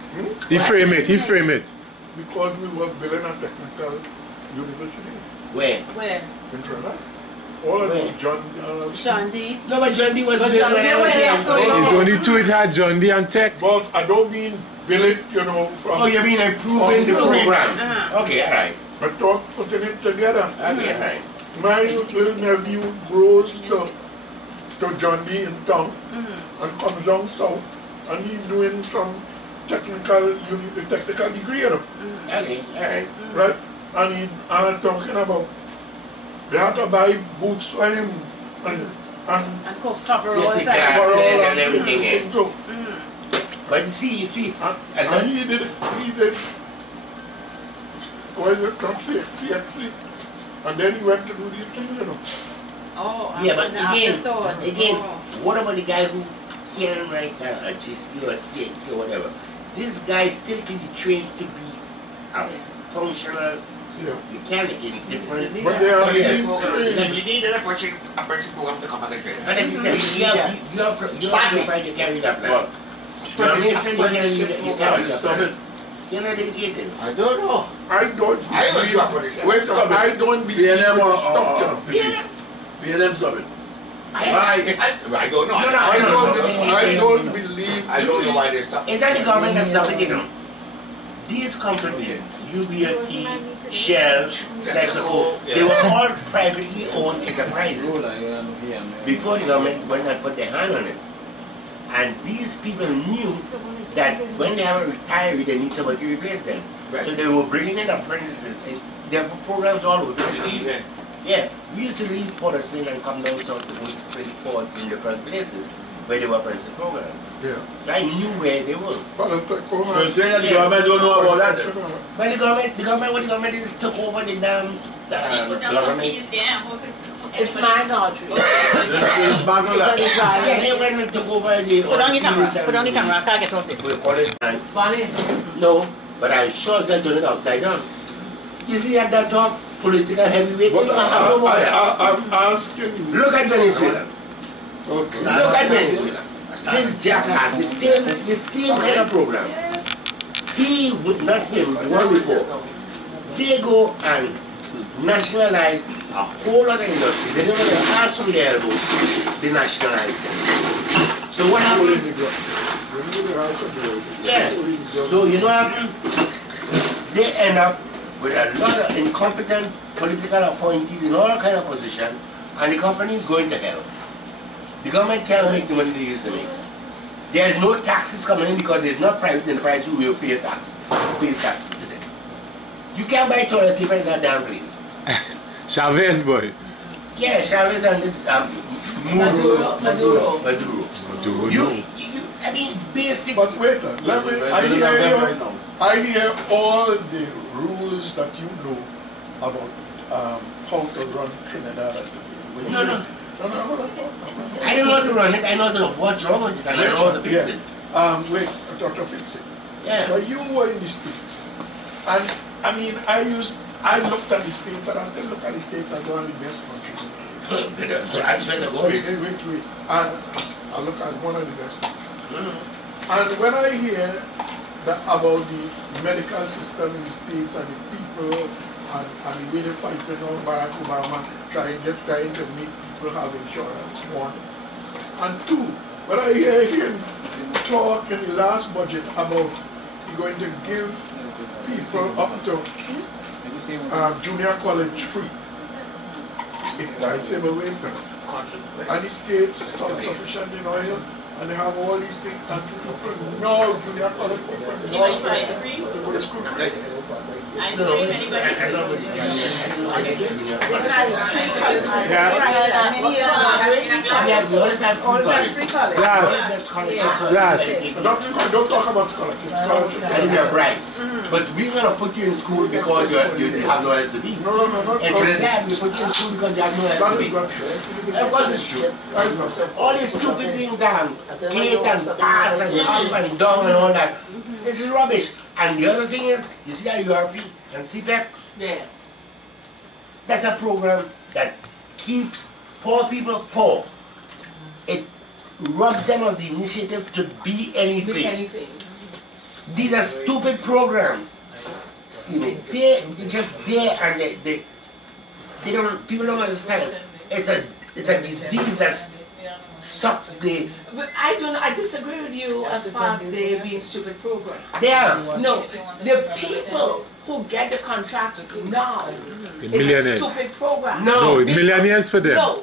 He frame it. He frame it. Because we were building a technical university Where? Where? in Trinidad. All of Where? them, John, John D. No, but John D was But built John when D I was was there. there, so- It's only two. It had John D and Tech. but I don't mean build it, you know, from... Oh, you mean improving the program? Okay, all right. I thought putting it together. Okay, all right. My little nephew grows to John D in town and comes down south and he's doing some technical degree, you know, Okay, all right. right? And I'm talking about they had to buy boots for him and And cover all Safety that. glasses and everything. and so But you see, and he did what is it, not CXC, and then he went to do these things, you know. Oh, yeah, but afterthought. again, Oh. what about the guy who can write a GC or CXC or whatever? This guy still can be trained to be a functional mechanic in different. But they are Then trained. you need an apprenticeship program to come back and train. But like you said, you have to carry that plan. You're amazing, you carry that plan. You're not educated. I don't know. I don't I was believe, apprenticeship. wait, I don't believe B&M or structure. B&M summit. I don't know. I don't believe I don't know why they stopped. It's not the government that's stopping it now. These companies, UBT, Shell, Texaco, they were all privately owned enterprises before the government went and put their hand on it. And these people knew that when they have a retiree, they need somebody to replace them. Right. So they were bringing in apprentices. There were programs all over the place. Yeah, we used to leave Port of Spain and come down south to go to play sports in different places where they were apprenticeship programs. Yeah. So I knew where they were. So you're saying that the government don't know about that then? Well, what the government is took over the damn Put down some government. keys there. It's mine, Audrey. It's Bangalore. Yeah, they went and took over the. Put on the camera. Put on the camera. I can't get off this. We call it. Bonnie. No, but I sure said turn it upside down. You see at that top, political heavyweight. But I'm asking you. Look at Venezuela. Okay. Look at Venezuela. This jackass, the same kind of program. He would not him, the one before. They go and nationalize a whole other industry. They don't even ask from the elbow, they nationalize them. So what happened? Yeah. So you know what happened? They end up with a lot of incompetent political appointees in all kind of positions, and the company is going to hell. The government can't make the money they used to make. There are no taxes coming in because it's not private enterprise who will pay taxes to them. You can't buy toilet paper in that damn place. Chavez boy. Yeah, Chavez and this Maduro. I mean, basic. But wait, let me, I hear all the rules that you know about how to run Trinidad. No. I don't know how to run it. I know what's wrong with it, and I know how to fix it. Wait, Dr. Fitzy. Yeah. But you were in the States. And I mean, I looked at the States and I still look at the States as one of the best countries in the world. So I try to go. Wait. And I look at one of the best countries. And when I hear about the medical system in the States and the people and the way they fight on Barack Obama trying to make people have insurance, one. And two, when I hear him talk in the last budget about he's going to give people up to junior college free. I say, but wait a minute. And the states self-sufficient in oil, and they have all these things, and people no junior college for free. Anybody for ice cream? For the school free. Ice cream, anybody? Don't talk about college. I think you're right. But we're going to put you in school because you have no else to be. No. In Trinidad, we put you in school because you have no else to be. Of course it's true. All these stupid things and gate and pass and up and down and all that. This is rubbish. And the other thing is, you see that URP and CPEP? Yeah. That's a program that keeps poor people poor. It robs them of the initiative to be anything. These are stupid programs. Excuse me. They're just there and they don't, people don't understand. It's a disease that sucks the... But I disagree with you as far as they being stupid programs. They are. No, the people who get the contracts now Millionaires. is a stupid program. No, millionaires for them. No.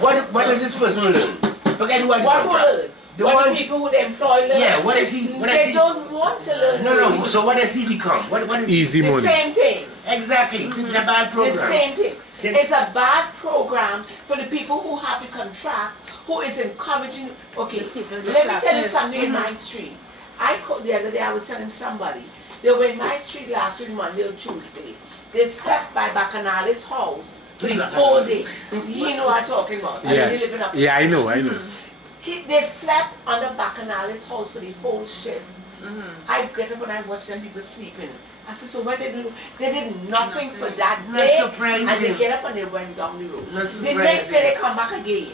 What does this person learn? Forget what learn? The people who they employ learn. Yeah, what is he? They don't want to learn. No. So what does he become? What is easy money? The same thing. Exactly. It's a bad program. The same thing. It's a bad program for the people who have the contract, who is encouraging. Okay, let me tell you something in my street. The other day I was telling somebody, they were in my street last week, Monday or Tuesday. They slept by Bacchanal's house for the whole day. You know what I'm talking about. Yeah, I know. They slept under Bacchanal's house for the whole shift. I get up and I watch them people sleeping. I said, so what they do? They did nothing for that day. And they get up and they went down the road. The next day they come back again.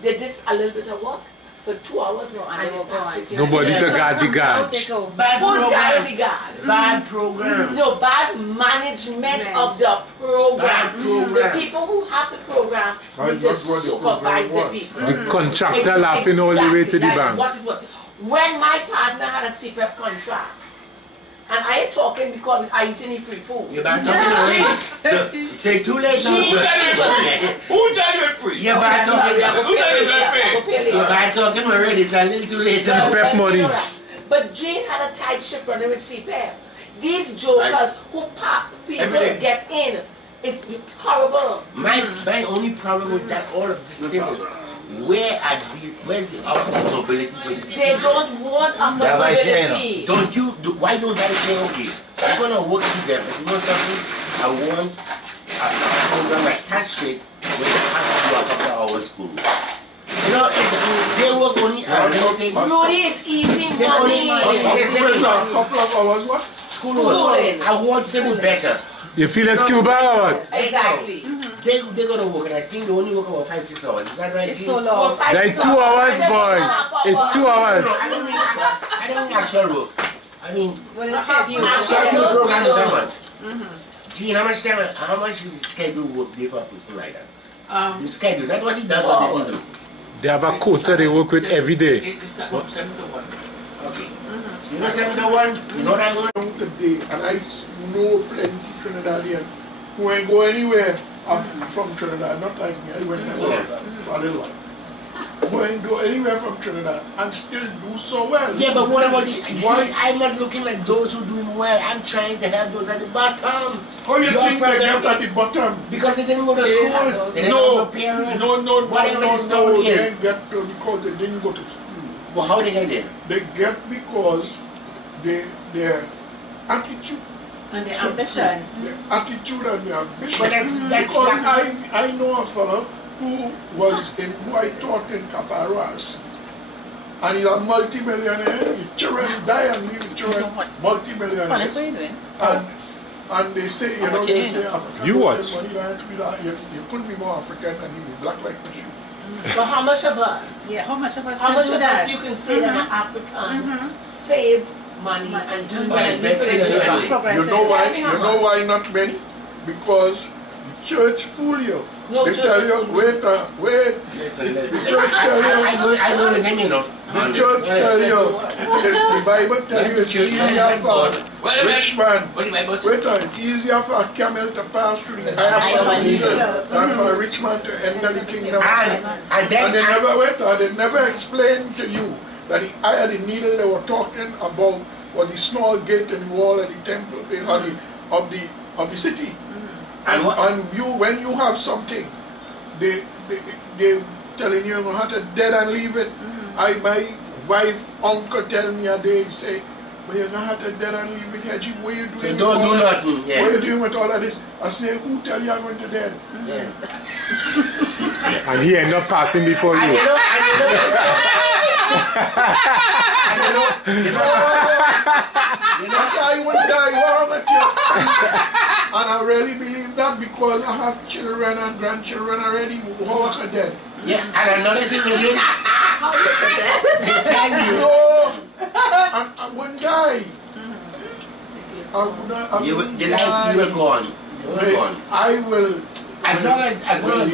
They did a little bit of work for 2 hours more and they were gone. Nobody to guard the guard. Who's guarding the guard? Bad program. No, bad management of the program. The people who have the program need to supervise the people. The contractor laughing all the way to the bank. When my partner had a CPEP contract, and I ain't talking because I eating free food. You're back talking already. Say too late now. Who done it free? You're back talking. Who done it free? You're back talking already. It's a little too late. CPEP money. But Jane had a tight ship running with CPEP. These jokers who pop people get in. It's horrible. My only problem with that, all of this thing is, where's the accountability for this? They don't want accountability. Why don't I say, okay, I'm going to work with them, but you know something? I want a program like Touch It where they have to do a couple of hours school. You know, they work only Rudy is eating money. A couple of hours what? Schooling. I want them to be better. You feel a scuba or what? Exactly. They're going to work, and I think they only work about 5-6 hours. Is that right, Jean? It's so long. Like 2 hours, boy. It's 2 hours. I don't mean actual work. I mean, schedule program is how much? Jean, how much is the schedule work day for a person like that? The schedule, not what he does, what they do. They have a quota they work with every day. Okay. So you know 7 to 1? You know that one? Today, and I know plenty Trinidadian who ain't go anywhere from Trinidad, not like me. I went for a little while. Who ain't go anywhere from Trinidad and still do so well. Yeah, but what about the... I'm not looking at those who doing well. I'm trying to help those at the bottom. How you think they get at the bottom? Because they didn't go to school. They didn't have a parent. No. They didn't get to because they didn't go to school. Well, how they get there? They get because their attitude. And their ambition. Their attitude and their ambition. But that's because I know a fellow who I taught in Caparas. And he's a multi-millionaire. His children die and leave his children multi-millionaire. And they say, you know, they say African You watch. money don't be that, you couldn't be more African than he be black like you. But how much of us? Yeah, how much of us How can much do of that? us you can say that an African saved money and do well and live that's for their it, children? You know why? You know why not many? Because the church fool you. No They church tell you, fool wait. The church tell you. I know the name, you know. The church tell you. The Bible tell you it's easier for a rich man. It's easier for a camel to pass through the eye of a needle than for a rich man to enter the kingdom. And they never explain to you that the eye of the needle they were talking about was the small gate in the wall of the temple of the city. And you, when you have something, they telling you how to dead and leave it. My wife, uncle tell me a day, say, but you're gonna have to dead and leave it, Hedgie. What are you doing? So don't do nothing. Yeah. What are you doing with all of this? I say, who tell you I'm going to dead? Yeah. And he end up passing before you. That's how you want to die, wrong with you. And I really believe that because I have children and grandchildren already who are dead. Yeah, and another thing again, How you can that? they tell you, No, I wouldn't die. I wouldn't die. you will go on. You will go on. I will. As long as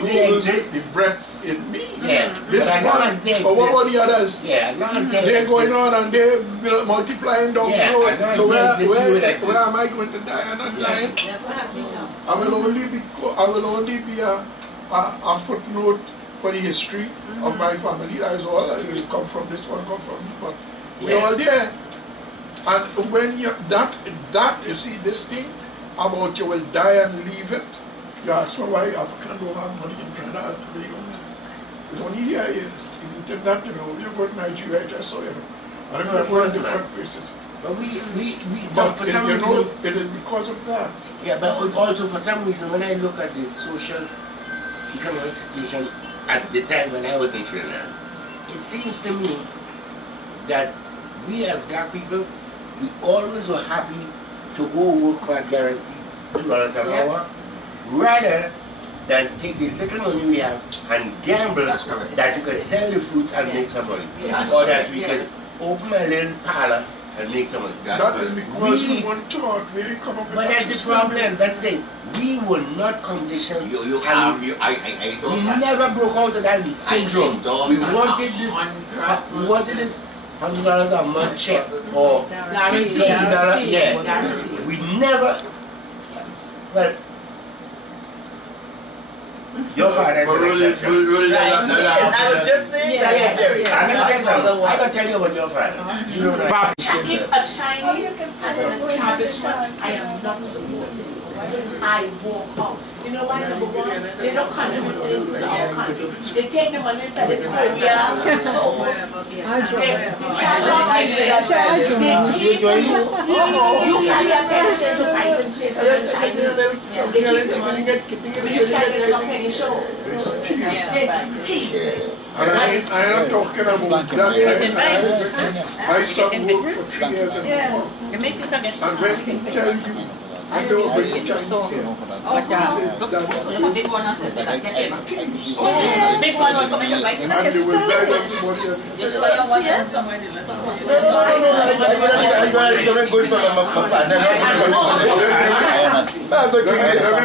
they exist, the breath in me. yeah. This But as long one, as they but what about exist, the others? yeah, as long as they They're going exist, on and they're multiplying down Yeah, the road. as long as So they exist, you will exist. where am I going to die? I'm not dying. I will only be a footnote for the history of my family. That is all. It will come from this one, come from this one. We're all there. And when you you see this thing about you will die and leave it. You ask me why African don't have money in Trinidad. They only here is. If you tell that, you know, you go to Nigeria, I just saw you. I don't know if different places. but But for some you know, reason, it is because of that. yeah, but also for some reason, when I look at the social economic situation at the time when I was in Trinidad, it seems to me that we as black people, we always were happy to go work for a guarantee $2 an hour, rather than take the little money we have and gamble that you can sell the fruits and make some money, or that we can open a little parlor and make some money. That is because you weren't taught. We didn't come up with But that that's the system. problem. That's the thing. We were not conditioned. I We never broke out of that syndrome. We wanted this. We wanted this $100 a month check or Guaranteed. $20. Yeah. Guaranteed. We never. Well, your father is an exception. Yes, I was just saying that to Jerry. I'm gonna tell you something. I'm gonna tell you about your father. You know that. If a Chinese has an establishment, I am not supporting it. I walk out. You know why? Number one, they don't contribute into our country. They take the money and sell it to Korea, so they charge off they teach you. You can't get change the price and change the Chinese. They keep the money. But you can't get enough penny show. It's teeth. And I am talking about that. My son worked for 3 years in Hong Kong. It makes you forget. And when he tell you, I don't bring the Chinese here. The big one says that. Big one was coming to bite. And they will buy everybody else. Just why you want them somewhere.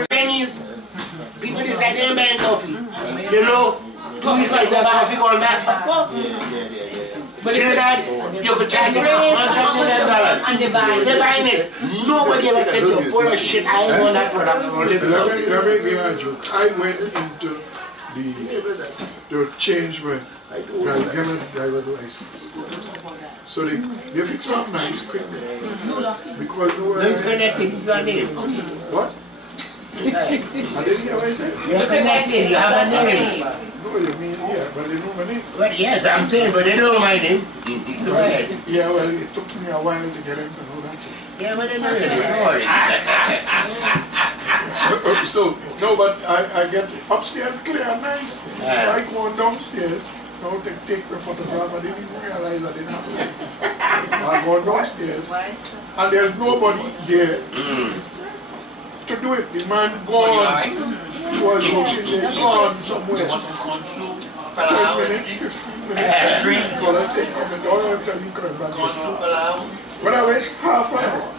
Chinese people decide they're buying coffee. You know, 2 weeks like that coffee going back. Of course. Trinidad, you could charge them $100 million. And they buy it. They're buying it. Nobody ever said you're full of shit. I ain't want that product. I'm gonna live it up. Let me give you a joke. I went into the change my driver's license. So they fix up nice quick. Because No, it's connected to your name. What? I didn't hear what I said. You're connected. You have a name. No, you mean, yeah, but they know my name. Well, yes, I'm saying, but they know my name. It's right. Yeah, well, it took me a while to get them to know that. Yeah, but they know your name. So, no, but I get upstairs clear and nice. So I go downstairs Now they take the photograph, I didn't even realize I didn't have to. I go downstairs, and there's nobody there to do it. The man gone. He was working there, gone somewhere. 10 minutes, 15 minutes. So let's say, come and all the time you come back. When I went half an hour,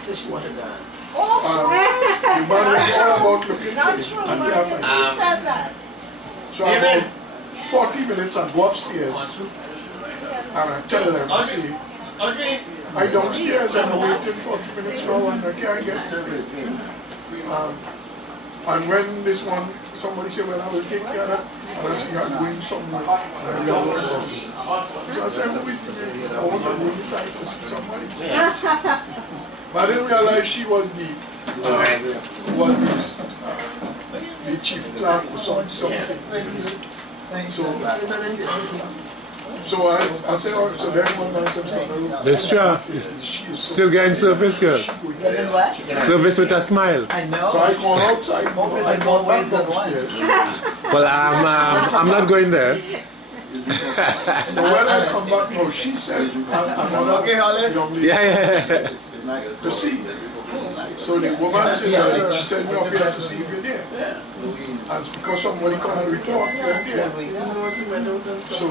She said she wanted that. the man was all about looking for it. And they have it. So about 40 minutes I go upstairs and I tell them, I say, I downstairs and I'm waiting 40 minutes now and I can't get service. And when this one, somebody said, well, I will take care of that, and I see her going somewhere, and I go over. So I said, who is it? I want to go inside to see somebody. But I didn't realize she was the chief clerk or something. So I said, oh, so then one man said, This trap is still getting service, girl. Service with a smile. I know. So I go outside. Well, I'm not going there. But when I come back now, she said, another young lady to see. So the woman said, she said, no, we have to see if you're there. And because somebody come and report, you're there. So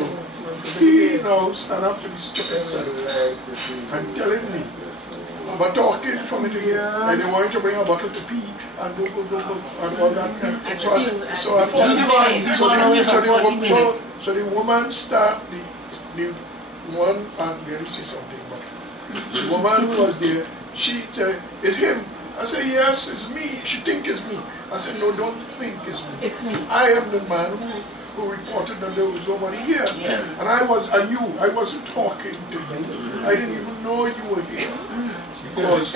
he now stand up to the stupid self and telling me about talking for me to hear, and they want to bring a bottle to pee and go, and all that. So the woman start, the one, I'm going to say something, but the woman who was there, she said, it's him. I said, yes, it's me. She think it's me. I said, no, don't think it's me. It's me. I am the man who reported that there was nobody here. Yes. And I wasn't talking to you. I didn't even know you were here. Because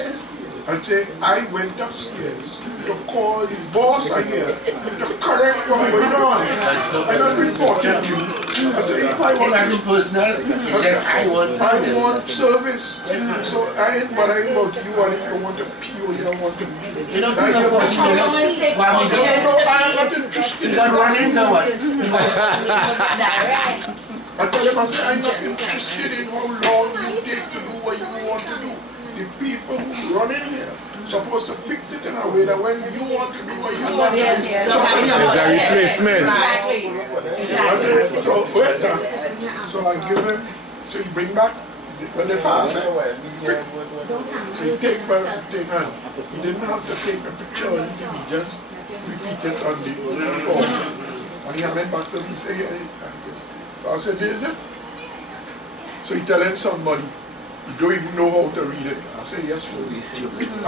I say, I went upstairs to call the boss here to correct what going on. I not reported you. I say, if I want to personal, I want service. So I ain't bothering about you, and if you want to pee or you don't want to pee. You don't pee for I'm not interested in running to what? I tell him, I say, I'm not interested in how long you take to do what you want to do. The people who run in here supposed to fix it in a way that when you want to do what you want to do, It's a replacement. So I give him, so he bring back, when they fast, so he take back the thing and he didn't have to take a picture or anything, he just repeated on the form. And he went back to me and said, so I said, this is it. So he telling somebody, you don't even know how to read it. I say, yes, fool. I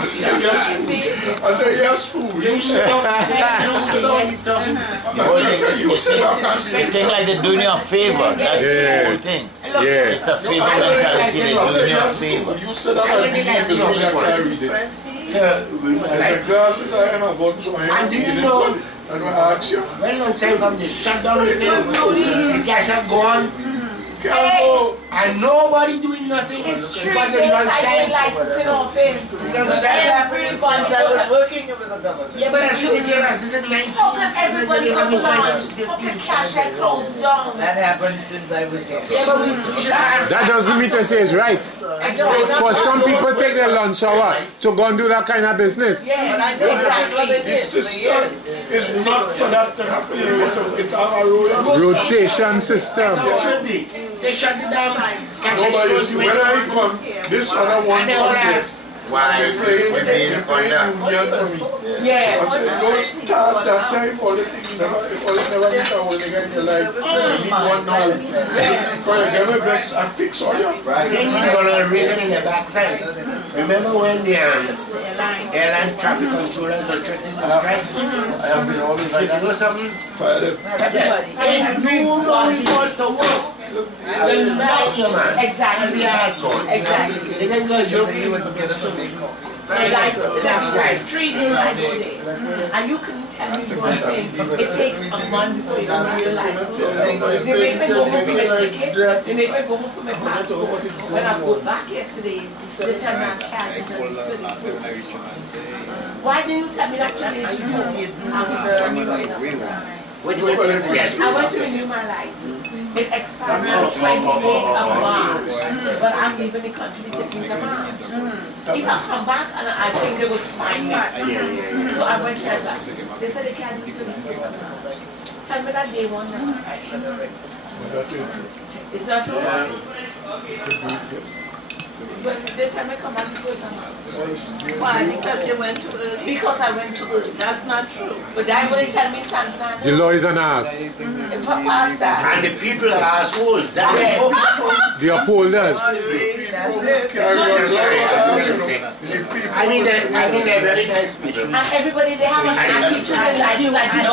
say, yes, fool. I say, yes, fool. You sit up. You sit up. I say, you sit up. They think like they're doing you a favor. That's the whole thing. Yeah. It's a favor mentality. They're doing you a favor. You sit up and I can't read it. The glasses I have on, so I ain't reading it. And I ask you. When long time come this, shut down the place. The cash has gone. And nobody doing nothing. It's true, I didn't like to sit on face. Once I was working with the government. Yeah, but I should be here as this is 9. How can everybody come along? How can cash had closed down? That happened since I was here. Yeah, but we should ask. That doesn't mean to say it's right. Because some people take their lunch hour to go and do that kind of business. Yes, exactly. This system is not for that to happen. It's our rotation system. They shut it down. Nobody is, when I come, this other one comes. Why? They playing union for me. Yeah. I said, don't start that time for the thing. Never get a whole nigga in your life. You need one now. Because I get my vex, I fix all your. Then you're going to read it in the backside. Remember when the airline traffic controllers are threatening the strike? I have been always like, you know something? Fire them. And you don't report to work. Exactly. Exactly. They can go joking. Like, the street is I go there. And you can tell me one thing, it takes a month before you realize it. They make me go home for my ticket, they make me go home for my passport. When I go back yesterday, they tell me I can't until the 31st. Why didn't you tell me that 2 days before? What do you want to get? I went to renew my license. It expires on the 28th of March. But I'm leaving the country the 15th of March. If I come back, and I think they would find me. So I went there. They said they can't do it till the 1st of March. Tell me that day one now. It's not true? But they tell me come back the 1st of March. Why? Because you went too early? Because I went too early. That's not true. But they will tell me something. The law is an ass. Past that. And the people are assholes. That's Yes. The upholders. That's it. I mean, they're very nice people. And everybody, they have an attitude in life. Like,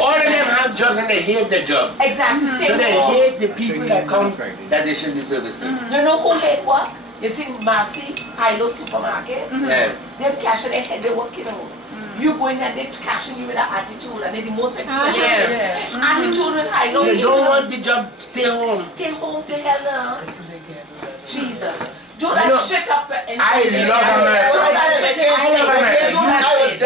All of them have jobs and they hate their job. Exactly. So they hate the people that come that they should be servicing. You know who hate work? You see Massey, Hilo supermarket? Yeah. Them cash their head, they work it out. You go in there, they cashing you with an attitude, and they're the most expensive. Attitude with Hilo. They don't want the job, stay home. Stay home to hell now. Jesus. Do that shit up. I love America.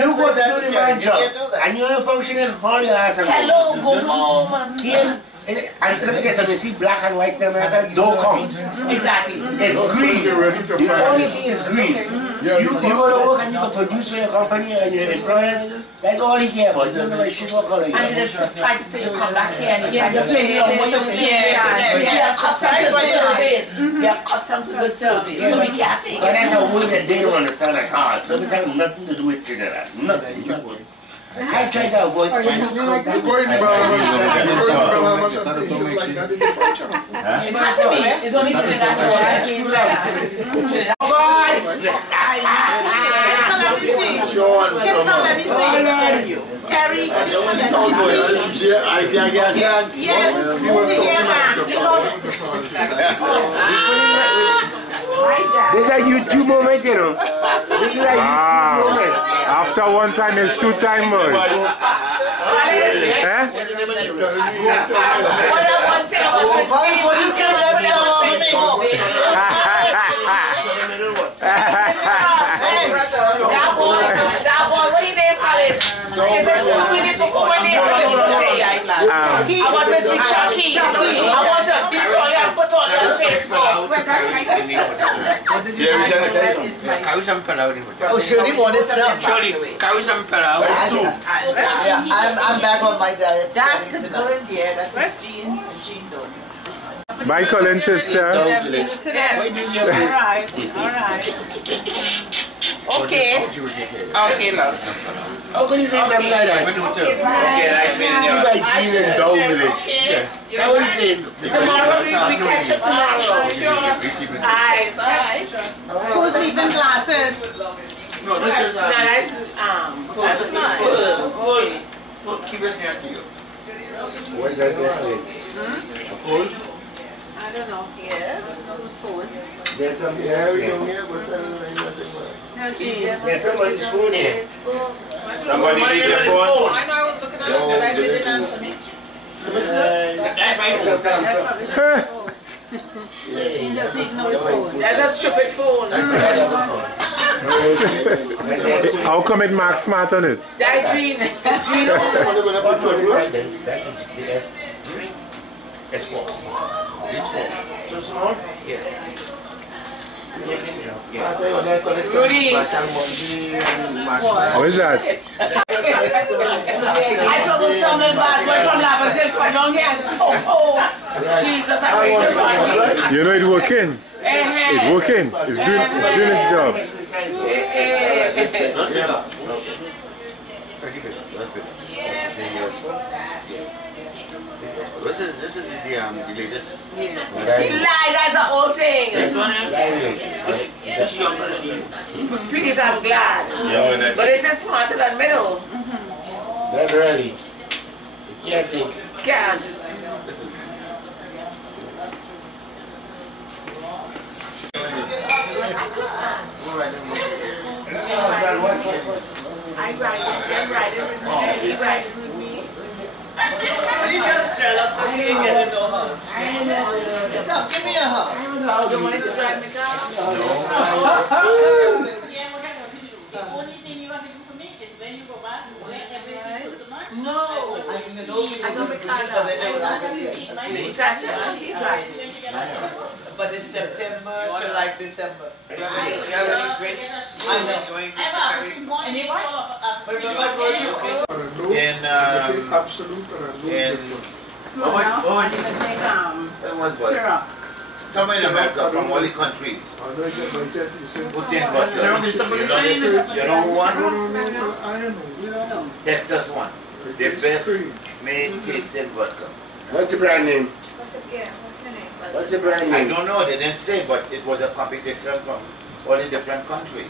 You go to do the man job, and you're functioning all your ass. Hello, go home. Here, and let me get some, you see black and white in America, don't count. Exactly. It's greed. The only thing is greed. You go to work and you go produce for your company and your employers, that's all he care about. You don't know what shit what color you are. And they just try to say you come back here and you try to change your way of living. You're accustomed to service. You're accustomed to good service. So we can't take But that's it. a way that they don't understand at all. So it has nothing to do with Trinidad. Nothing. I try to avoid any You go in the Bahamas and places like that in the future. It has to be. It's only Trinidad. Terry, this is a YouTube moment, you know. This is a YouTube moment. After one time, it's two time more. Eh? What you tell that that boy, what he name Alice? He said, we need to put my name on it today. I want this picture key. I want to beat all you and put all you on Facebook. Oh, Shirley wanted some. Surely, carry some palau. I'm back on my diet. That's good, yeah. That's Jean. Jean don't. My Colin sister. Alright. Okay. Okay, love. How can you say something like that? Okay, nice meeting you. You like Jean and Dow Village. Okay. How is it? Tomorrow we catch up tomorrow. Who's even glasses? No, this is That's mine. keep it near to you. What is that? I don't know. Yes. There's some area here, but there's somebody's phone here. Somebody need your phone. I know I was looking at it, but I didn't answer it. That's a stupid phone. How come it marks smart on it? That Jean. That's Jean. That's S4. This one. So small? Yeah. Rudy. How is that? I trouble someone bad boy from Labazil come down here and Jesus, I pray to God. You know it's working. It's working. It's doing its job. This is the latest. He lied, that's the whole thing. This one is younger than you. Please, I'm glad. But it's just smarter than middle. Not really. You can't think. Can't. I ride it, them riding with me, he riding with me. He's just jealous because he didn't get it over. Come, give me a hug. You wanted to drive the car? The only thing you have to do for me is when you go back, wear every single customer, No. I don't make cards, but they don't like it. But it's September to like December. I know. Somewhere in America from all the countries. Who think vodka? You know who won? Texas won. The best made tasted vodka. What's the brand name? What's the brand I name? don't know, they didn't say, but it was a competition from all the different countries.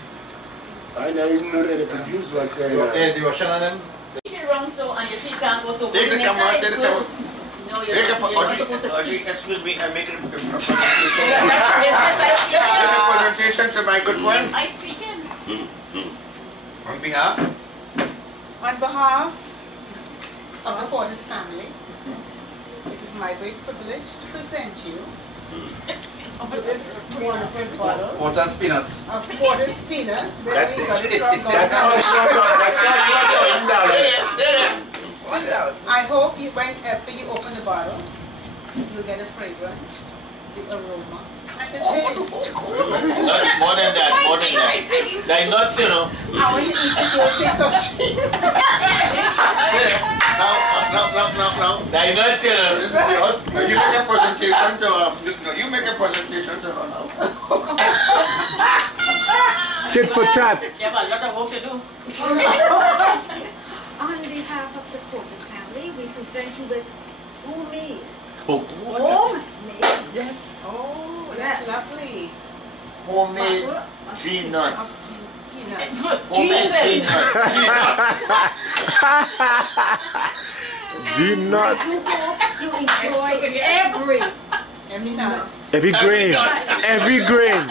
I never even know that they produce vodka. The Russian and them. If you're wrong, so and you see can't go so Take the camera, take the camera. No, you're Make a not supposed to Audrey, keep. excuse me, I'm making a presentation. Make Make a presentation to my good friend. I speak in. On behalf On behalf of the Porter's family, it is my great privilege to present you this wonderful bottle Porter's peanuts. of Porter's peanuts. Where we got it from. I hope you, whenever you open the bottle, you'll get a fragrance, the aroma, and the taste. More than that, more than that. Like nuts, you know. I want you to go take off. Now. Like nuts, you know. You make a presentation to her. No, you make a presentation to her now. Tit for tat. You have a lot of work to do. On behalf of the Porter family, we present you with homemade. Homemade? Yes. Oh, that's lovely. Homemade G-nuts. Peanuts. Homemade G-nuts. G-nuts. You enjoy every nut. Every grain. Every grain.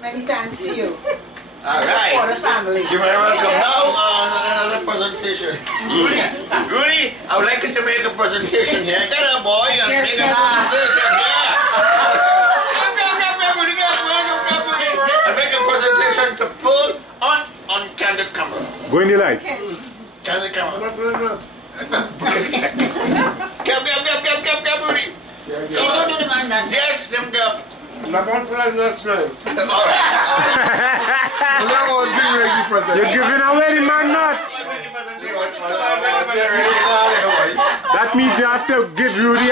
Many thanks to you. All right. For the family. You're very welcome. Now, another presentation. Rudy, I would like you to make a presentation here. Get a boy and make a presentation. And make a presentation to pull on candid camera. Go in the light. Candid camera. Gap, Rudy. So you don't do the man that. Yes, them gap. I'm on for that man. You're giving away the man nuts. That means you have to give Rudy a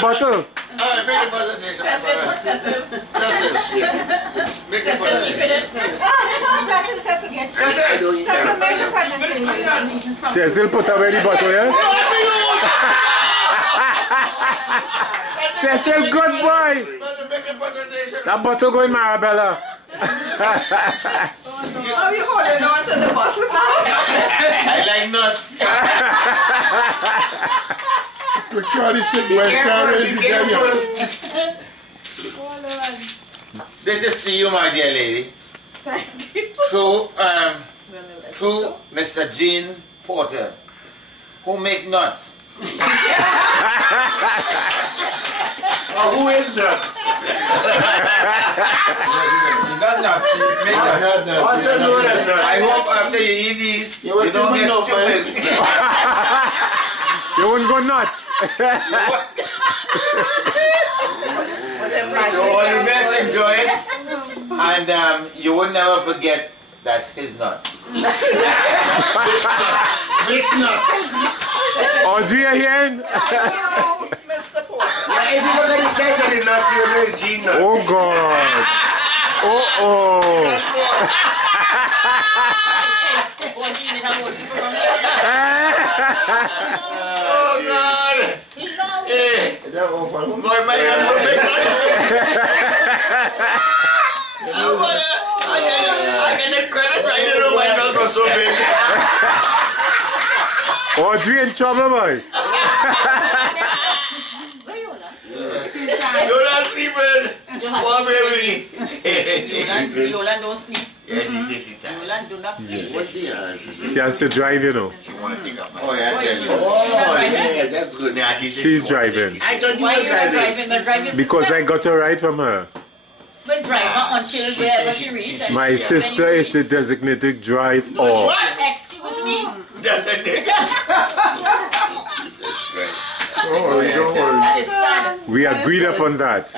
bottle. Alright, make a presentation. Cecil. Make a presentation. Cecil put away the bottle, yeah? Cecil, good boy. That bottle going Marabella. How are you holding on to the bottle? I like nuts. This is to you, my dear lady. Thank you. Through Mr. Gene Porter, who make nuts. Who is nuts? Not nuts. I hope after you eat these, you don't get stupid. You won't go nuts. So all you best enjoy it, and you will never forget that's his nuts. Mix nuts. Audrey again? Mr. Porter. If you look at the size of the nuts, you know it's G-nuts. Oh God. Oh. Oh God! Hey, boy, my hands so big. I get the credit. I didn't know my nose was so big. Audrey in trouble, boy. Yoland sleeping. Poor baby. Yoland don't sleep. Yeah, she says Yoland do not sleep. She has to drive, you know. she want to take up. Oh, yeah, that's good. Yeah, She's driving. I thought you Why were you not driving. driving? But drive your Because sister. I got a ride from her. But drive her until wherever she reaches. My sister is the designated drive-off. Excuse me. me. That's the day. Oh, don't worry. That is sad. We agreed upon that.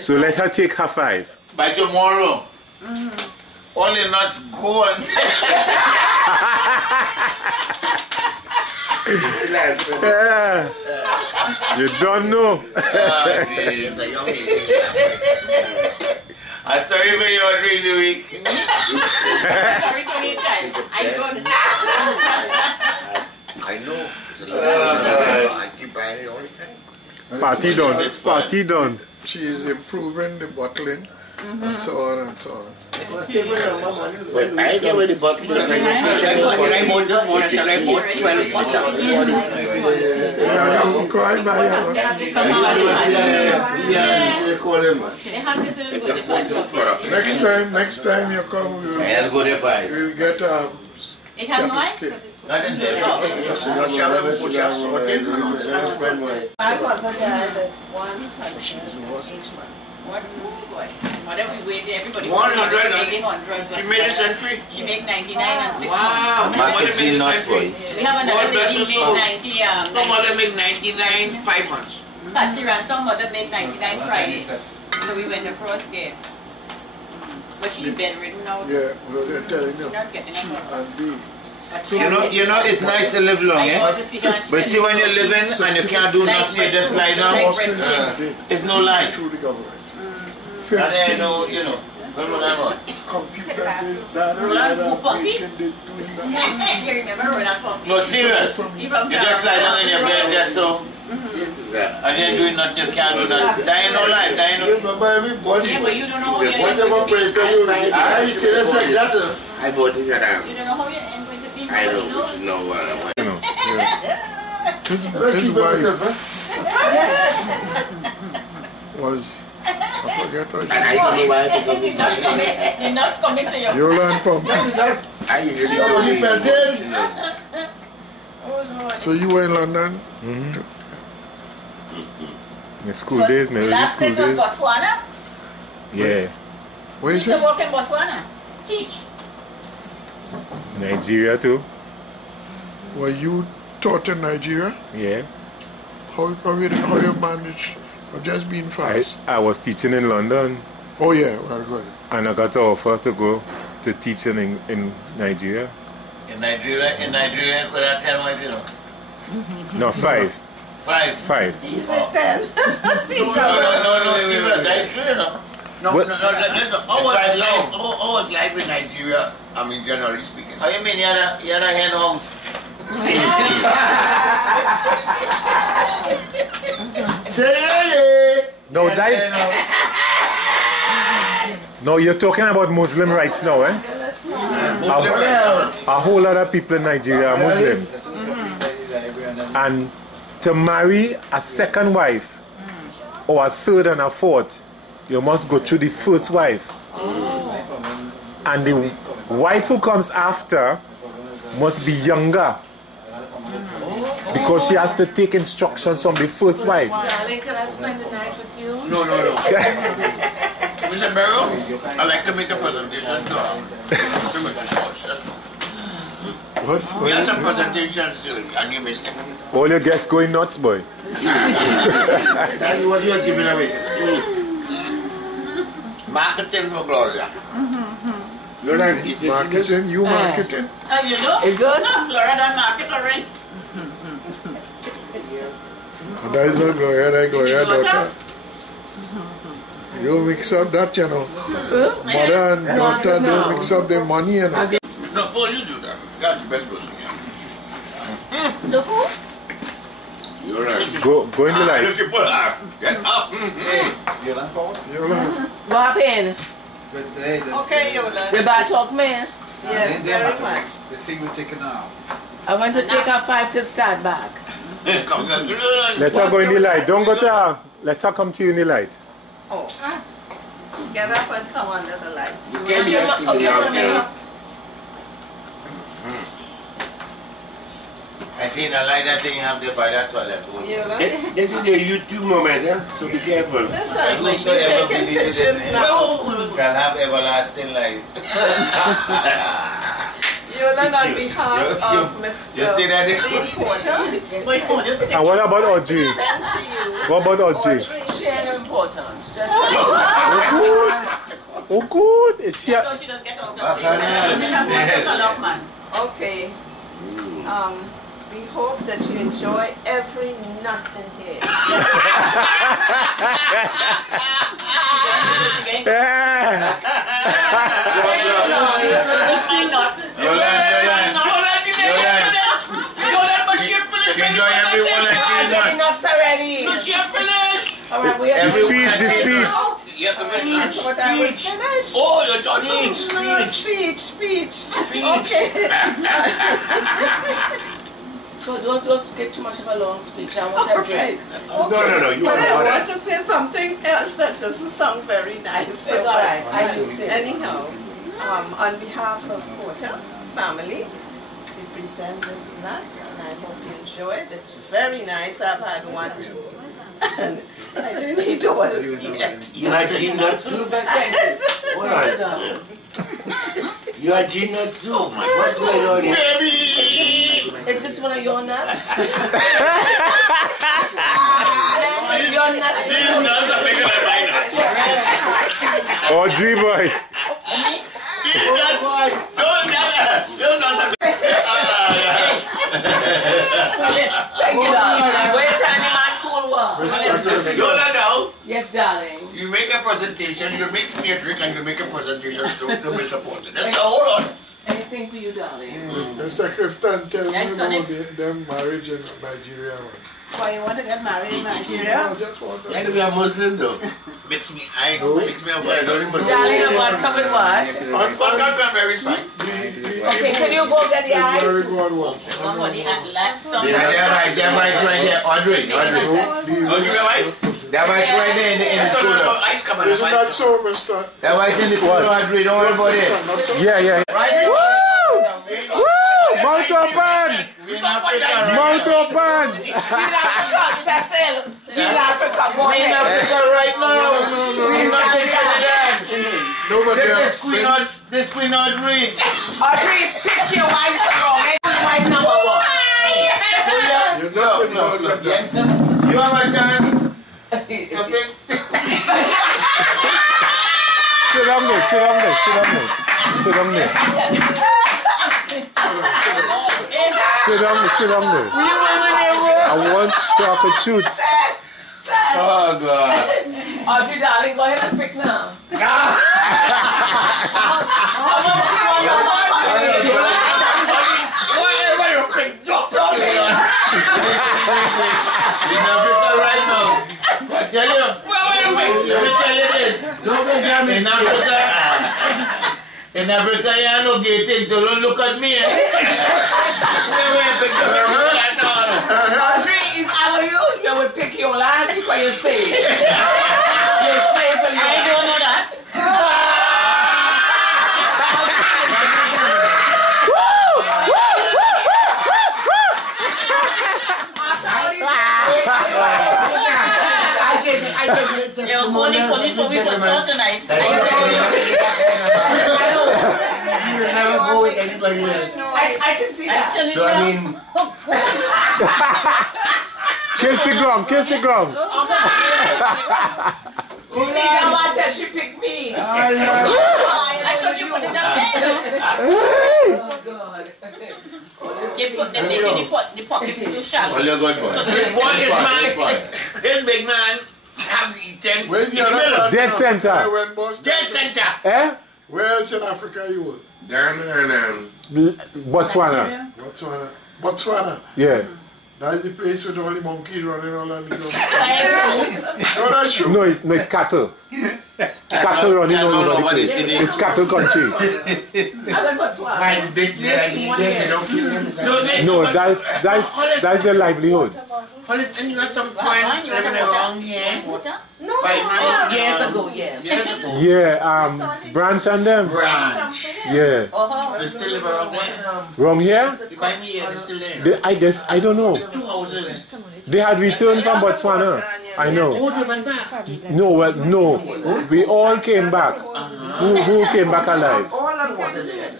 So let her take her 5. By tomorrow, all the nuts gone. Yeah. You don't know. I'm sorry for your during the week. Sorry for me, child. I know. I keep buying it all the time. Party done. Party done. She is improving the bottling and so on and so on. But I get with the bottle. I bought 12 bottles. Cry by Next time you come, we'll get It has no ice? Not in there. I got for that 100. Whatever we wait, everybody 100. making 100. She made a century. She make 99 and 6 Wow. months. Marketing nuts, boy. We have another lady make 90. Some mother make 99 5 months. Patsy ran some mother make 99 Friday. So we went across there. But she's bedridden now. Yeah, well, they're telling She's them. not getting up. And the You know, it's nice to live long, eh? But see, when you're living and you can't do nothing, you just lie down. It's no lie. through the government. And then, no, you know. Computer this, that, No, serious. You just lie down in your bed just so. And then doing nothing, you can't do nothing. That ain't no life, that ain't no. Yeah, but you don't know how you're Whatever place you like that. I bought it at You don't know how you're going to be. I know, which is no His wife was, I forget what And I don't know why I become this. You're not coming to your Yoland Pump. I usually So you were in London? My school days, my early last school place was days. Botswana. Yeah. Where You is used to it? work in Botswana. Teach. Nigeria too. Were you taught in Nigeria? Yeah. How you manage? Or just being fast? I was teaching in London. Oh yeah, well good. And I got an offer to go to teach in Nigeria. In Nigeria, you could have 10 months, you know. No, 5. 5. 5. He said 10. No, serious, that's true, you know. No, What? that's our life in Nigeria, I mean, generally speaking. How you mean you're not hen homes? No, that is. No, you're talking about Muslim rights now, eh? A whole lot of people in Nigeria are Muslims. And to marry a second wife, or a third and a fourth, you must go through the first wife. And the wife who comes after must be younger, because she has to take instructions from the first wife. Darling, can I spend the night with you? No. Mr. Barrow, I'd like to make a presentation to What? we have some presentations and you missed it. All your guests going nuts, boy. That's what you are giving away. Marketing for Gloria. You're not Marketing, you marketing. You know? It's good? Laura done market already. That is not Gloria, that Gloria daughter. You mix up that, you know. Mother and daughter don't mix up their money, you know. No, Paul, you do that. That's the best person here. To who? You're right. Go in the light. Get up. Yoland. What happened? Okay, Yoland. The bar talk, man. Yes, very much. The thing we're taking out. I want to take her 5 to start back. Let her go in the light. Don't go to her. Let her come to you in the light. Oh. Get up and come under the light. I think I like that thing you have there by that toilet. This is a YouTube moment, eh? So be careful. Listen, we're Whosoever taking believes pictures in now. shall have everlasting life. Yoland, on behalf of Mr. You see that? Jean Porter, And what about Audrey? sent to you. What about Audrey? She ain't important. Just Oh good. Oh good. Is she So she does get out of the Okay. We hope that you enjoy every nut in here. Yeah. Enjoy everyone like you nuts already. Alright, we have The speech. But I was finished. Oh, you're done. Speech. Okay. So don't get too much of a long speech. I want to drink. No. You But want I want to say something else that doesn't sound very nice. It's alright. I used it. Anyhow, on behalf of Porter family, we present this nut, and I hope you enjoy it. It's very nice. I've had one too, and I didn't eat all yet. You had gin nuts too? Hold on. You had gin nuts too? What's going on here? Baby! Is this one of your nuts? Your nuts? These nuts are bigger than my nuts. Audrey boy. These nuts, those nuts are bigger. Thank you, darling. Wait till I'm cool one. Yoland now. Yes, darling. You make a presentation, you mix me a drink, and you make a presentation to Mr. Porter. That's the whole on. Anything for you, darling. Mr. Clifton, tell me Yes, about Tony. them marriage in Nigeria. Why you want to get married in I Nigeria? just want to You had to be a Muslim though. Mix me up, but I don't even Darling, I'm going to cover what? But cranberries fine. Okay, can you go get the ice? very good one. Somebody had left some. They're right there. Audrey. Oh, give me a ice? That was right there in the So cooler. no ice coming. Isn't that so, Mr.? That was in the cooler, Audrey. Don't worry about it. Not so? Yeah. Right? Woo! Mount open! We're in Africa, right? Mount open! In Africa, Cecil. In Africa, go We're in ahead. Africa right now. We're not in Trinidad. Nobody This Queen Audrey. Audrey, pick your wife wrong. Wife number one. You're not involved like that. You have a chance. Okay. Sit down there. I want to have a shoot. Oh, God. Audrey, darling, go ahead and pick now. Whatever you pick, don't pick it. In Africa right now. I tell you. Let me tell you this. In Africa, you are no gating, so don't look at me. Audrey, if I were you, you would pick your land because you're safe. You're safe and I don't know that. You're going police for me for salt tonight. You will never go with anybody else. I can see that. So I mean, Kiss the ground. You see how I tell she picked me. I thought you put it down Oh, God. You put them in the pockets too shallow. Well, you're good, boy. This big man have the 10 Where's the other part? Dead center. dead center. Eh? Where else in Africa you were? Down Botswana. Botswana. Yeah. That's the place with all the monkeys running all on the ground. No, that's true. No, it's cattle. Cattle running all over the place. It's cattle country. why the big they don't kill them? No, that's their livelihood. Hollis, and you got some friends living around here? No, Years ago, yes. Yeah, Branch and them. Branch. Yeah. They still live around there? Wrong here? You buy me here, they still there? I don't know. There's 2 houses. They had returned from Botswana. I know. Oh, they went back. No. We all came back. Who came back alive? All on water there.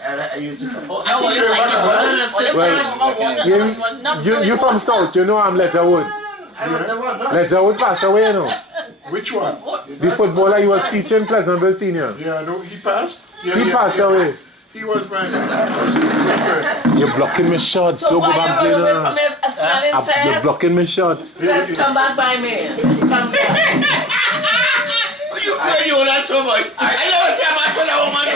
You from South, you know I'm Ledgerwood. Ledgerwood passed away, you know. Which one? The footballer he was teaching, Pleasantville Senior. Yeah, no, he passed. Yeah, he passed away. He was my You're blocking my shot. So don't go why back you there. run away from his smelling says? You're blocking my shot. Says come back by me. Come back. You play Yoland so much. I never say I'm for that woman.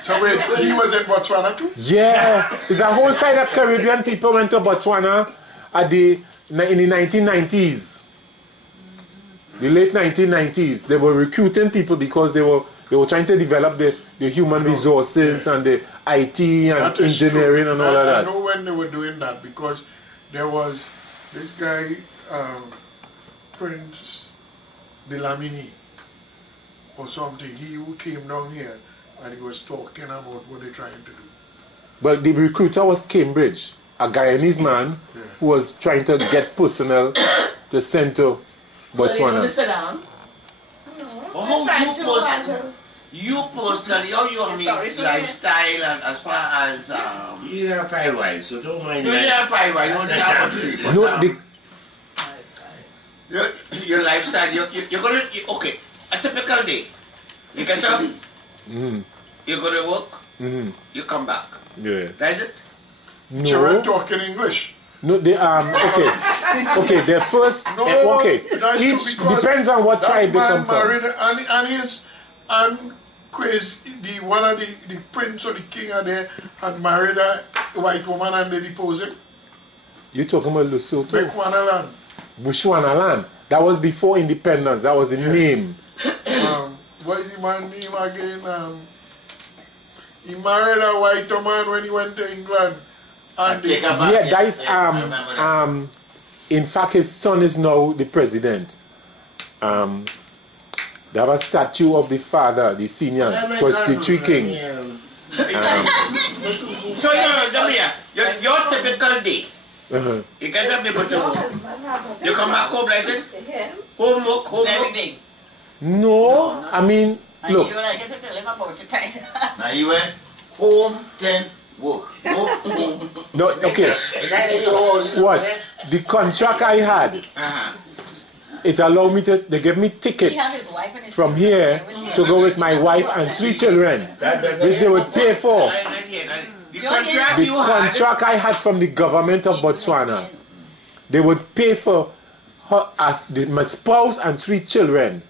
So wait, he was in Botswana too? Yeah. There's a whole side of Caribbean people went to Botswana in the 1990s. The late 1990s. They were recruiting people because they were trying to develop the human resources and the IT and engineering and all of that. I know when they were doing that because there was this guy, Prince Delamini or something. He who came down here and he was talking about what they're trying to do. But the recruiter was Cambridge, a Guyanese man who was trying to get personnel to send to Botswana. You personally, how you make lifestyle and as far as you didn't have 5 wives, so don't mind you that. didn't have 5 wives, you only have 3. Your lifestyle, you're gonna okay. A typical day, you get up, you go to work, you come back. Yeah. That's it. No. Children talking English. No, they okay. Their first each depends on what tribe they come from. And Quiz, one of the prince or the king are there had married a white woman and they deposed him. You talking about Lesotho? Bechuanaland. Bechuanaland. That was before independence. That was the name. What is the man's name again? He married a white woman when he went to England. And that is in fact his son is now the president. They have a statue of the father, the senior, was the 3 kings. So your typical day. You get up people to work. You come back home like this? Homework. No, I mean, look. Now you went home, then work. No, okay. What? The contract I had, it allowed me to, they gave me tickets from here to go with my wife and 3 children, which they would pay for. The contract I had from the government of Botswana, they would pay for her, my spouse and 3 children,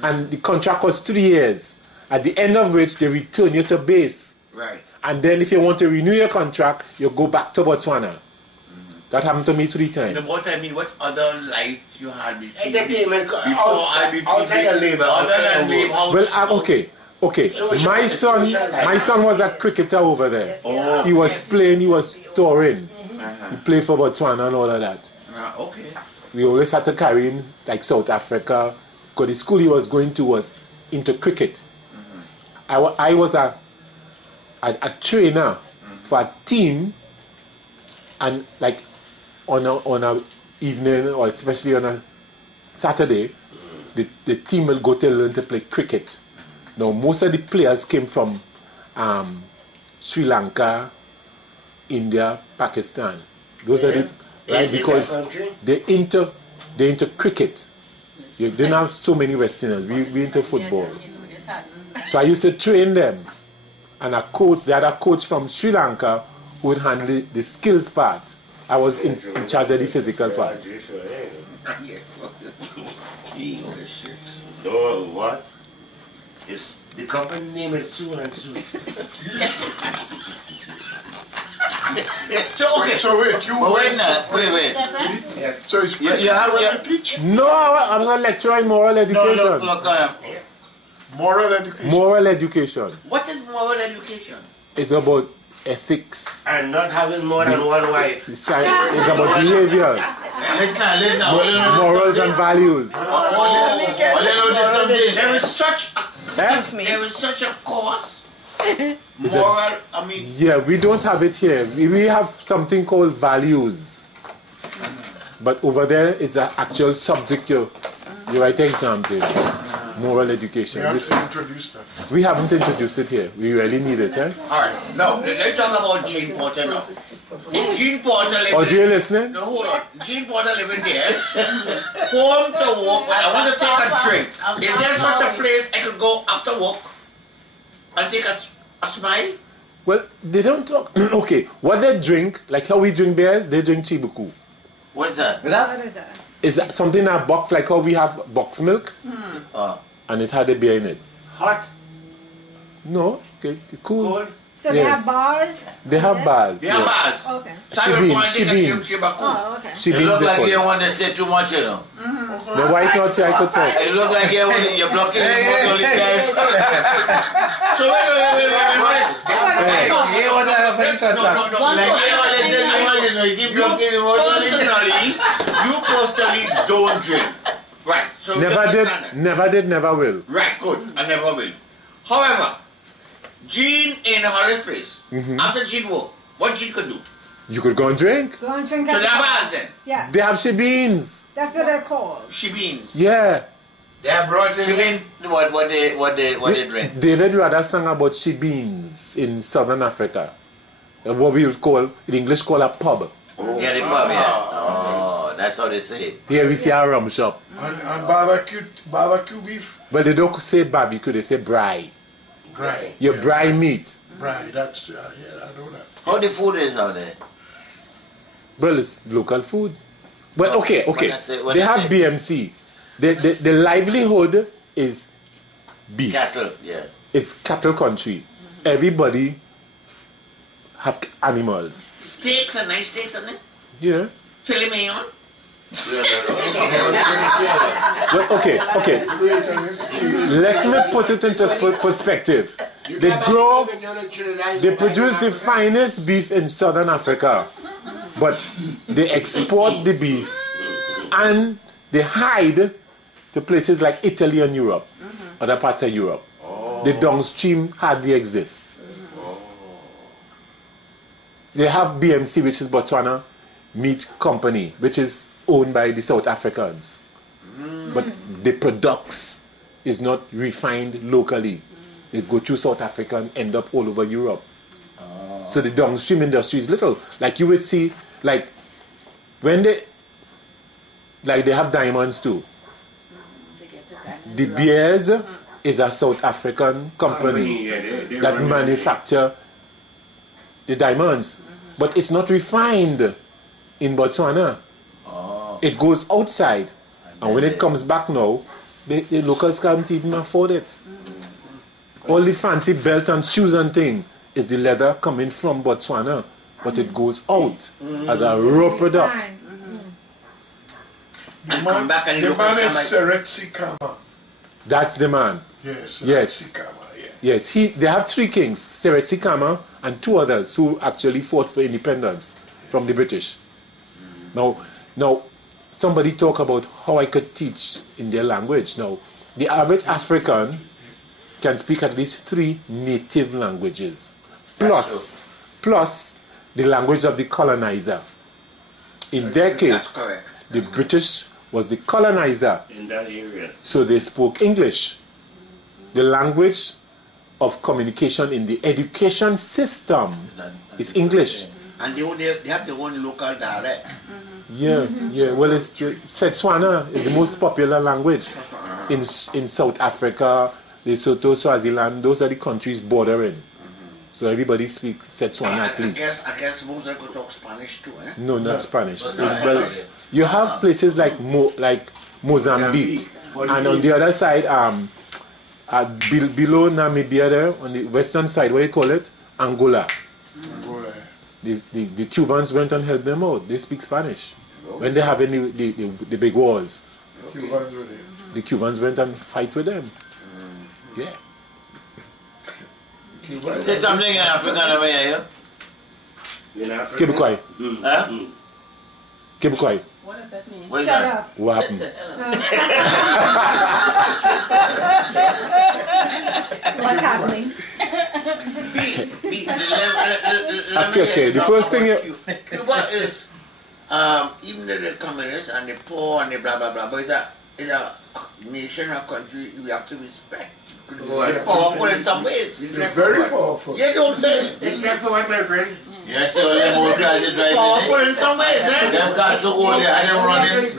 and the contract was 3 years, at the end of which they return you to base. Right. And then if you want to renew your contract, you go back to Botswana. That happened to me 3 times. No, what I mean, what other life you had entertainment outside of labor. Other than labor. Well, okay. My son was a cricketer over there. Oh. He was playing, he was touring. He played for Botswana and all of that. Okay. We always had to carry him like South Africa, because the school he was going to was into cricket. I was a trainer for a team, and like on a evening or especially on a Saturday, the team will go to learn to play cricket. Now most of the players came from Sri Lanka, India, Pakistan. Those are the right, because they into cricket. You didn't have so many Westerners. We into football. So I used to train them, and they had a coach from Sri Lanka who would handle the skills part. I was in charge of the physical part. Oh, what? The company name is Sue and Sue. So wait, you wait. So it's you have to teach? No, I'm not lecturing moral education. No, look, moral education. Moral education. What is moral education? It's about ethics. And not having more than one wife. It's about behavior. Listen. Morals and values. There is such a course. Moral, I mean. Yeah, we don't have it here. We have something called values. But over there is an actual subject you write exams in. moral education. We have to introduce that. We haven't introduced it here. We really need it, eh? Alright, now, let's talk about Jean Porter now. Jean Porter living Oh, you listening? No, hold on. Jean Porter living there. Home to work, but I want to take a drink. Is there such a place I could go after work and take a smile? Well, they don't talk. Okay, what they drink, like how we drink beers, they drink chibuku. What's that? What is that? Is that something in a box, like how we have box milk? And it had a beer in it. Hot? No, okay, cool. Cold? So they have bars? They have bars. They have bars. Okay. So I will go and take a drink, Chibaku. Oh, okay. You look like you want to say too much, you know. The white not say I could talk. You look like you're blocking the motor all the time. So wait. You personally don't drink. Right. So Never did, never will. Right, good. I never will. However, Jean in Hollis place, after Jean work, what Jean could do? You could go and drink. Go and drink. So they have bars then? Yeah. They have shebeens. That's what they're called. Shebeens. Yeah. They have brought in Shebeen, what they drink. David rather sang about shebeens in southern Africa. What we would call, in English, call a pub. Yeah, the pub, yeah. Oh, that's how they say it. Here we see a rum shop. And barbecue beef. But they don't say barbecue, they say braai. Braai. Your braai meat. Braai, that's, yeah, I know that. How the food is out there? Well, it's local food. Well, okay. When They I have say- BMC. The livelihood is beef. Cattle, yeah. It's cattle country. Everybody have animals. steaks and nice steaks, isn't it? Yeah. Filet mignon. Well, okay. Let me put it into perspective. They produce the finest beef in southern Africa, but they export the beef and they hide to places like Italy and Europe, other parts of Europe. The downstream hardly exists. They have BMC, which is Botswana Meat Company, which is owned by the South Africans. But the products is not refined locally. They go through South Africa and end up all over Europe. So the downstream industry is little. Like you would see, like when they have diamonds too. De Beers is a South African company that manufacture the diamonds. But it's not refined in Botswana. It goes outside. And when it comes back now, the locals can't even afford it. All the fancy belt and shoes and thing is the leather coming from Botswana, but it goes out as a raw product. The man is Seretse Khama. That's the man. Yes. Yes. Yes. They have three kings, Seretse Khama and two others who actually fought for independence from the British. Now, somebody talk about how I could teach in their language. Now, the average African can speak at least 3 native languages, plus the language of the colonizer. In their case, the British was the colonizer in that area. So they spoke English. The language of communication in the education system is English. And they have their own local dialect. Yeah. Well, Setswana is the most popular language in South Africa, Lesotho, Swaziland. Those are the countries bordering. So everybody speaks Setswana at least. I guess most of them could talk Spanish too, eh? No, not Spanish. Well, you have places like Mozambique, and on the other side, below Namibia there, on the western side, what you call it? Angola. The Cubans went and helped them out. They speak Spanish. When they have the big wars, the Cubans went and fight with them. Yeah. Say something in African over here. In Africa? Keep quiet. Huh? Keep quiet. What does that mean? What is Shut that? up. What happened? What's happening? Okay. The first thing Cuba is, even though the communists and the poor and the blah blah blah, but it's a in a nation or country, we have to respect. They're powerful in some ways. They're very powerful. Yeah, don't say. Respect for what, my friend? Yes, all them old guys is right. Powerful in some ways, eh? Them cats so old, they are them running. No,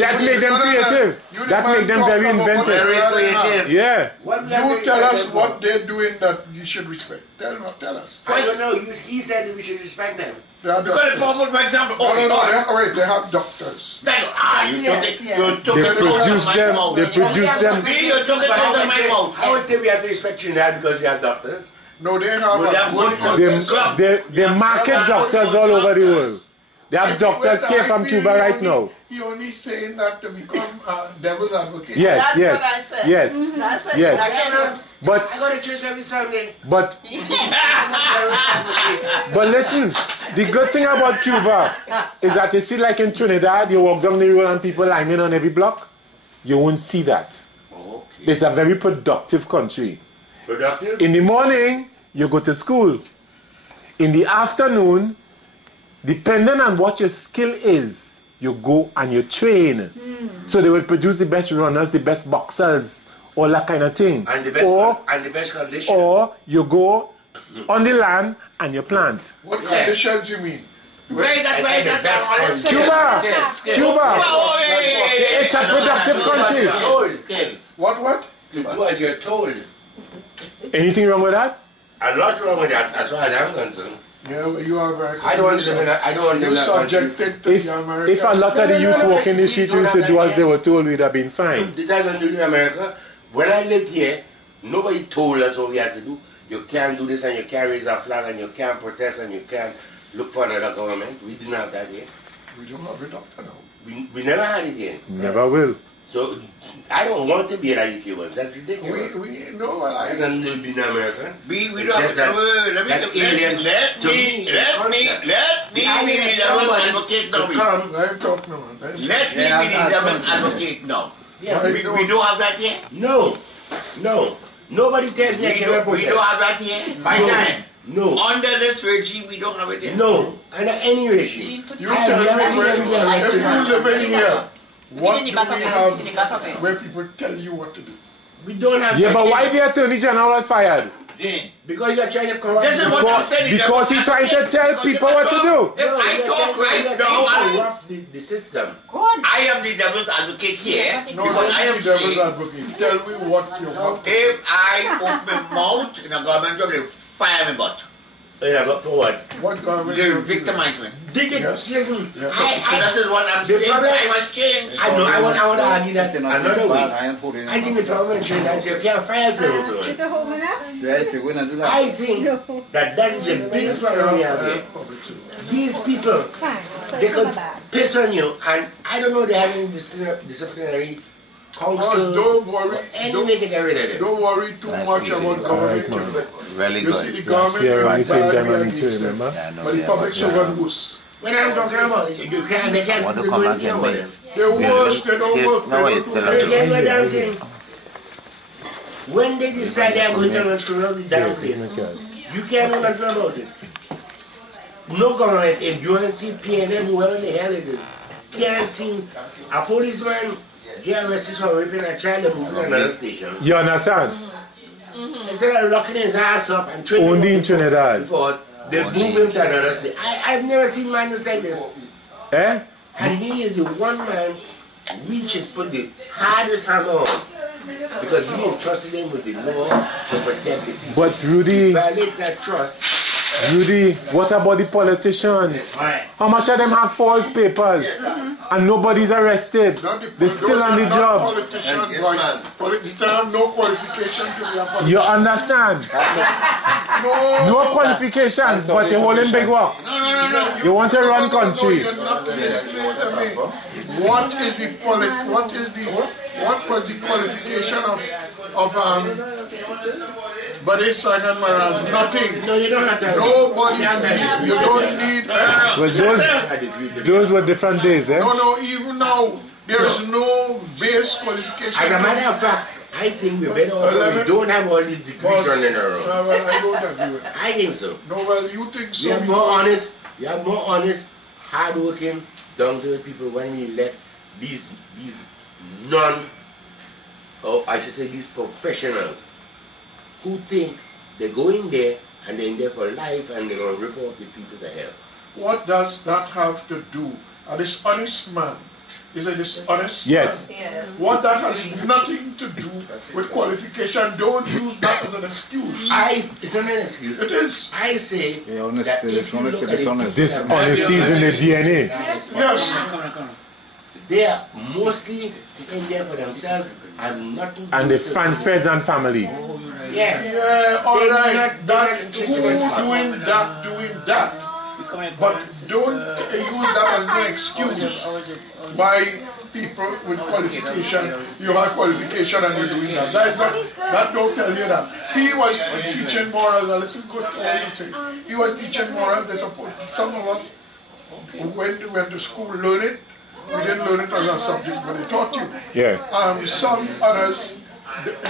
that make them creative. That make them very inventive. Very creative. Yeah. You tell us what they're doing that you should respect. Tell us. I don't know. He said that we should respect them. They are Because doctors. the powerful, for example, No, okay, wait, they have doctors. you took it, you took They it out of produce my them. mouth. They produce them. Me, you took it out of my mouth. I would say we have to respect Trinidad because we have doctors. No, they have Would have good They market doctors all over the world. They have doctors here from Cuba right now. He only saying that to become devil's advocate. Yes, That's yes, what I said. yes, That's it. yes. But I go to church every Sunday. but listen, the good thing about Cuba is that you see, like in Trinidad, you walk down the road and people lining on every block. You won't see that. Okay. It's a very productive country. Productive? In the morning, you go to school. In the afternoon, depending on what your skill is, you go and you train. So they will produce the best runners, the best boxers, all that kind of thing. And the best condition. Or you go on the land and you plant. What conditions you mean? Right, that's right, that's all. Cuba! Cuba! Oh, yeah. It's a productive country. Skills. What? You do as you're told. Anything wrong with that? A lot wrong with that, as far as I'm concerned. Yeah, you are American. I don't understand that. I don't You're understand. subjected to the American. If a lot of the youth walk in the street used to do as they were told, we'd have been fine. Did I not do it in America? When I lived here, nobody told us what we had to do. You can't do this and you can't raise a flag and you can't protest and you can't look for another government. We didn't have that here. We don't have it up now. We never had it here. Never will. So I don't want to be like the Cubans. That's ridiculous. We know what I don't live in America. We It's don't just have that- to, that's alien let to me me, be the devil's advocate now. Let him talk now. Let me be the devil's advocate now. We don't have that here. No. Nobody tells me I We can wear don't have that here. By time. No. Under this regime, we don't have it here. No. Under any regime. You I tell have never me seen anybody if arrested. you live in here, what do we have where people tell you what to do? We don't have. Yeah, but why the Attorney General was fired? Because you're trying to corrupt. This is what I'm saying. Because he's trying to tell people what to do. If I talk right now, the system. I am the devil's advocate here No, because I don't am be devil's saying advocate. Tell me what you want. if I open my mouth in a government job, they fire me butt. Yeah, but for what? What government? They you victimize me. Did it? Yes. Listen, Yes. So that is what I'm The saying. problem- Time has changed. I know. I want to argue that another way. I think the problem in Trinidad is you can't fire civil servants. I think that is the biggest problem we have here. These people, they could piss on you, and I don't know they have any disciplinary council. Don't worry. Any way to get rid of them. Don't worry too much about government. Really You see good. the government Yeah, when you say is them, I entirely need to against them. remember. But the public servant goose. What I'm talking about, you can't, they can't do anything about it. They're worse, they don't work. no, They it's don't They do can't do a anything. damn thing. When they decide they're going to run the damn place, you can't do nothing about it. No government, if UNC, PNM, whoever the hell it is, can't see a policeman get arrested for raping a child and moving to another station. You understand? Instead of locking his ass up and training Only in him Trinidad. because they move him to another state. I've never seen madness like this. Eh? And he is the one man we should put the hardest hammer on. Because we entrusted him with the law to protect the people. But Rudy, Violates that trust. Rudy, what about the politicians? How much of them have false papers? And nobody's arrested. They're still on the job. Politicians, right? Politicians have no qualification to be a politician. You understand? No qualifications, but you're holding big work. No. You want to run country. You're not listening to me. What was the qualification of Bade Sagan Maharaj? Nothing. No, you don't have to. Nobody. You don't need. Well, those were different days, eh? No, even now, there is no base qualification. As a matter of fact, I think we're better off we don't have all these degrees running around. Well, I don't agree with that. I think so. No, well, you think so. We have more honest, hard-working, down-to-earth people when we let these I should say these professionals, who think they go in there and they're in there for life and they're going to rip off the people to hell. What does that have to do? A dishonest man is a dishonest man. Yes. What that has nothing to do with qualification. Don't use that as an excuse. It's not an excuse. It is. I say that if you look at Dishonesty is in the DNA. Yes. They are mostly in there for themselves and not to And the friends and family. Yeah, all right. That who doing that? But don't use that as an excuse by people with qualification. You have qualification and you're doing that. That don't tell you that. He was teaching morals. Listen good to what you say. He was teaching morals. Some of us who went to school learn it. We didn't learn it as a subject, but they taught you. Yeah. Some others,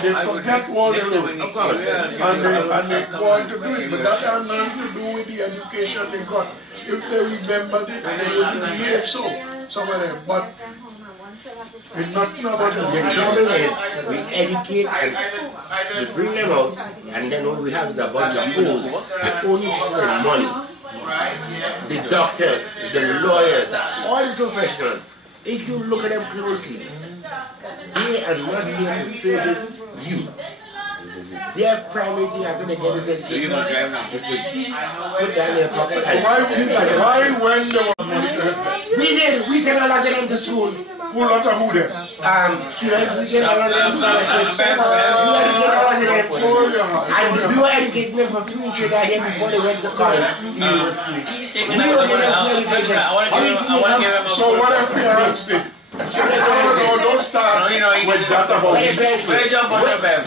they forget what they learn and they go on to do it. But that has nothing to do with the education they got. If they remembered it, they would behave so. Some of them. But it's nothing about it. The trouble is, we educate and we bring them out, and then what we have is a bunch of fools. They only spend money. The doctors, the lawyers, all the professionals, if you look at them closely, they are not here to service you. Their primary thing after they get this education is to put that in their pocket and why when they were money to help? We sent a lot of them to school. Who lot of who there? Students, we get a lot of them and we were educating them for future that here before they went to college, university. We were giving them education. So what if parents did? Don't start with that about it.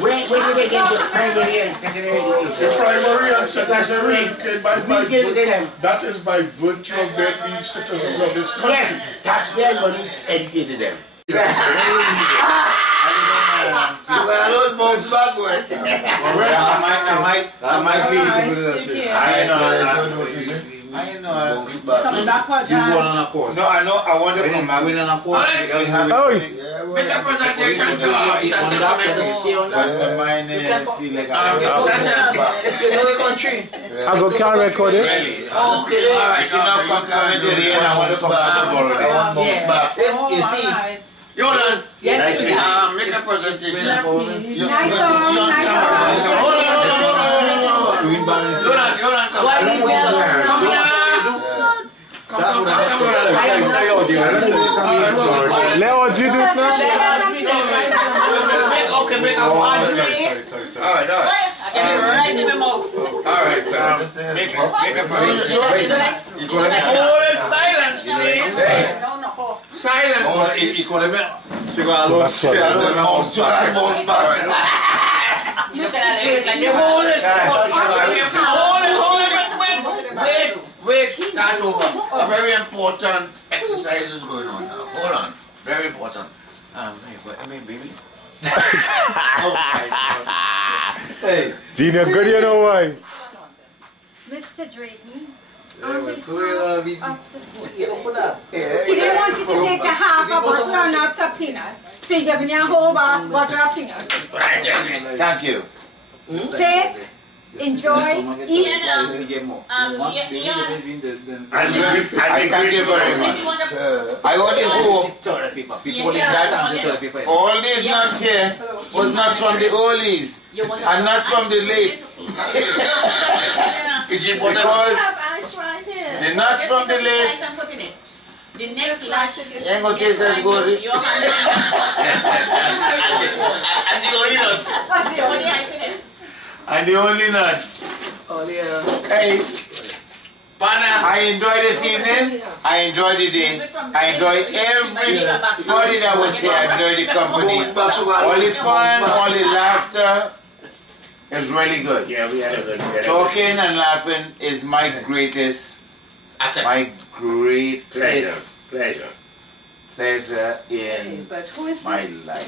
Where do they get the primary and secondary education? The primary and secondary education, that is by virtue of them being citizens of this country. Yes, taxpayers' money educated them. Coming back for you go on a course. No, I know. I want to come back. Going on a course. Make a presentation to my name feel like the country. I go can't record it. Okay. All right. So now come to the end. I want to come back. You see. Yoland, yes, make a presentation. Okay, make a one. All right. I get it right in my mouth. All right, make a presentation. Hold silence, please. Silence. Wait, start over. A very important exercise is going on now. Hold on. Very important. Baby. Hey. Gina, good, you know why? Mr. Drayton, he didn't want you to take a half a bottle of nuts or peanuts, so he gave me a whole bottle of peanuts. Thank you. Take, enjoy, eat. I thank you very much. I only hope all these nuts here was nuts from the oldies and not from the late. It's important because the nuts from the late. The next lash ain't gonna taste as good. And the only nuts. What's the only item? And the only nuts. Hey, partner, I enjoyed this evening. I enjoyed the day. I enjoyed everybody that was here. I enjoyed the company. All the fun, all the laughter. It was really good. Yeah, we had a good day. Talking and laughing is my greatest asset. My greatest pleasure in my life.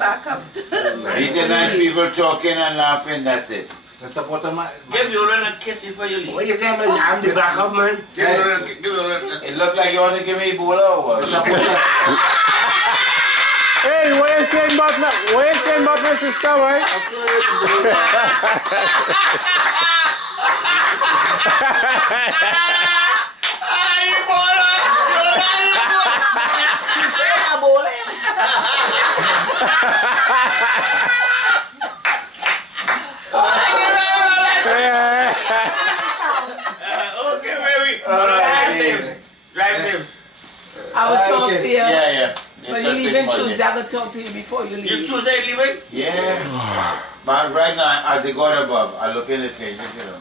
Meeting nice people, talking and laughing, that's it. Give Yoland a kiss before you leave. What you say, man? I'm the backup man. Give Yoland. It looked like you want to give me Ebola or what? Hey, what you saying about my sister, why? Okay, baby. Drive him. I will talk to you. Yeah. When you leave in Tuesday, I will talk to you before you leave. You Tuesday leaving? Yeah. But right now, as they got above, I look in the thing, you know.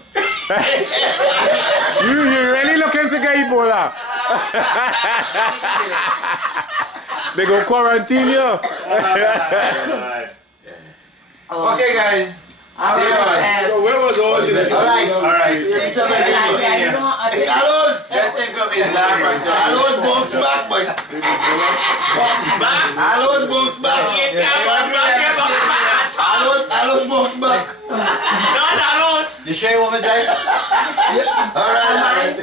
You really looking to get Ebola? They go quarantine you. Okay, guys. Where was all this? Alright. Carlos! Let's think of his last one. Carlos bounce back, boy. Carlos bounce back. Carlos bounce back. No, Carlos! You sure you want me to drive? Alright.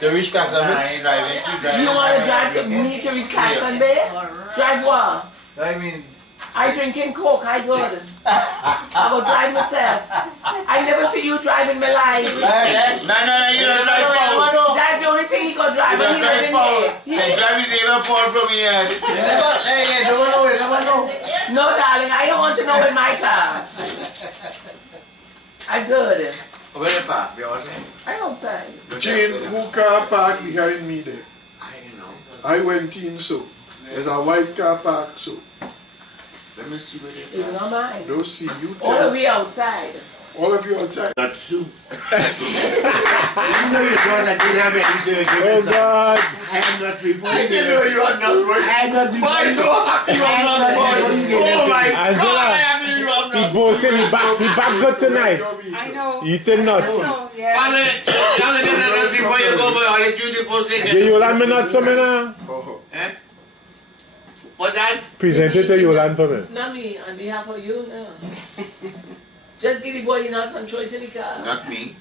The rich cars, I ain't driving. You want to drive to me to reach Carson Bay? Drive what? I mean... I drinking Coke, I good. I will drive myself. I never see you drive in my life. No, you don't drive forward. That's the only thing he could drive when he live in here. Hey, driving never fall from here. You never know. No, darling, I don't want to know in my car. I good. Where the park? I outside. Jane, who car parked behind me there? I went in so. There's a white car parked so. Let me see what it It's not mine. Don't see you. All of you outside. All of you outside. Not soup. You know you don't have any, so you give us God. I am not before I you didn't know you are not right. I am not before Why you. so happy you are not right? Oh my God, I am in wrong He now. boasting, he back good tonight. I know. Eating nuts. Yeah. Before you go, boy, I'll let you deposit. Yeah, Yoland me nuts for me now. What's that? Present it to Yoland for me. Not me, on behalf of you, no. Just give the boy your nuts and throw it in the car. Not me.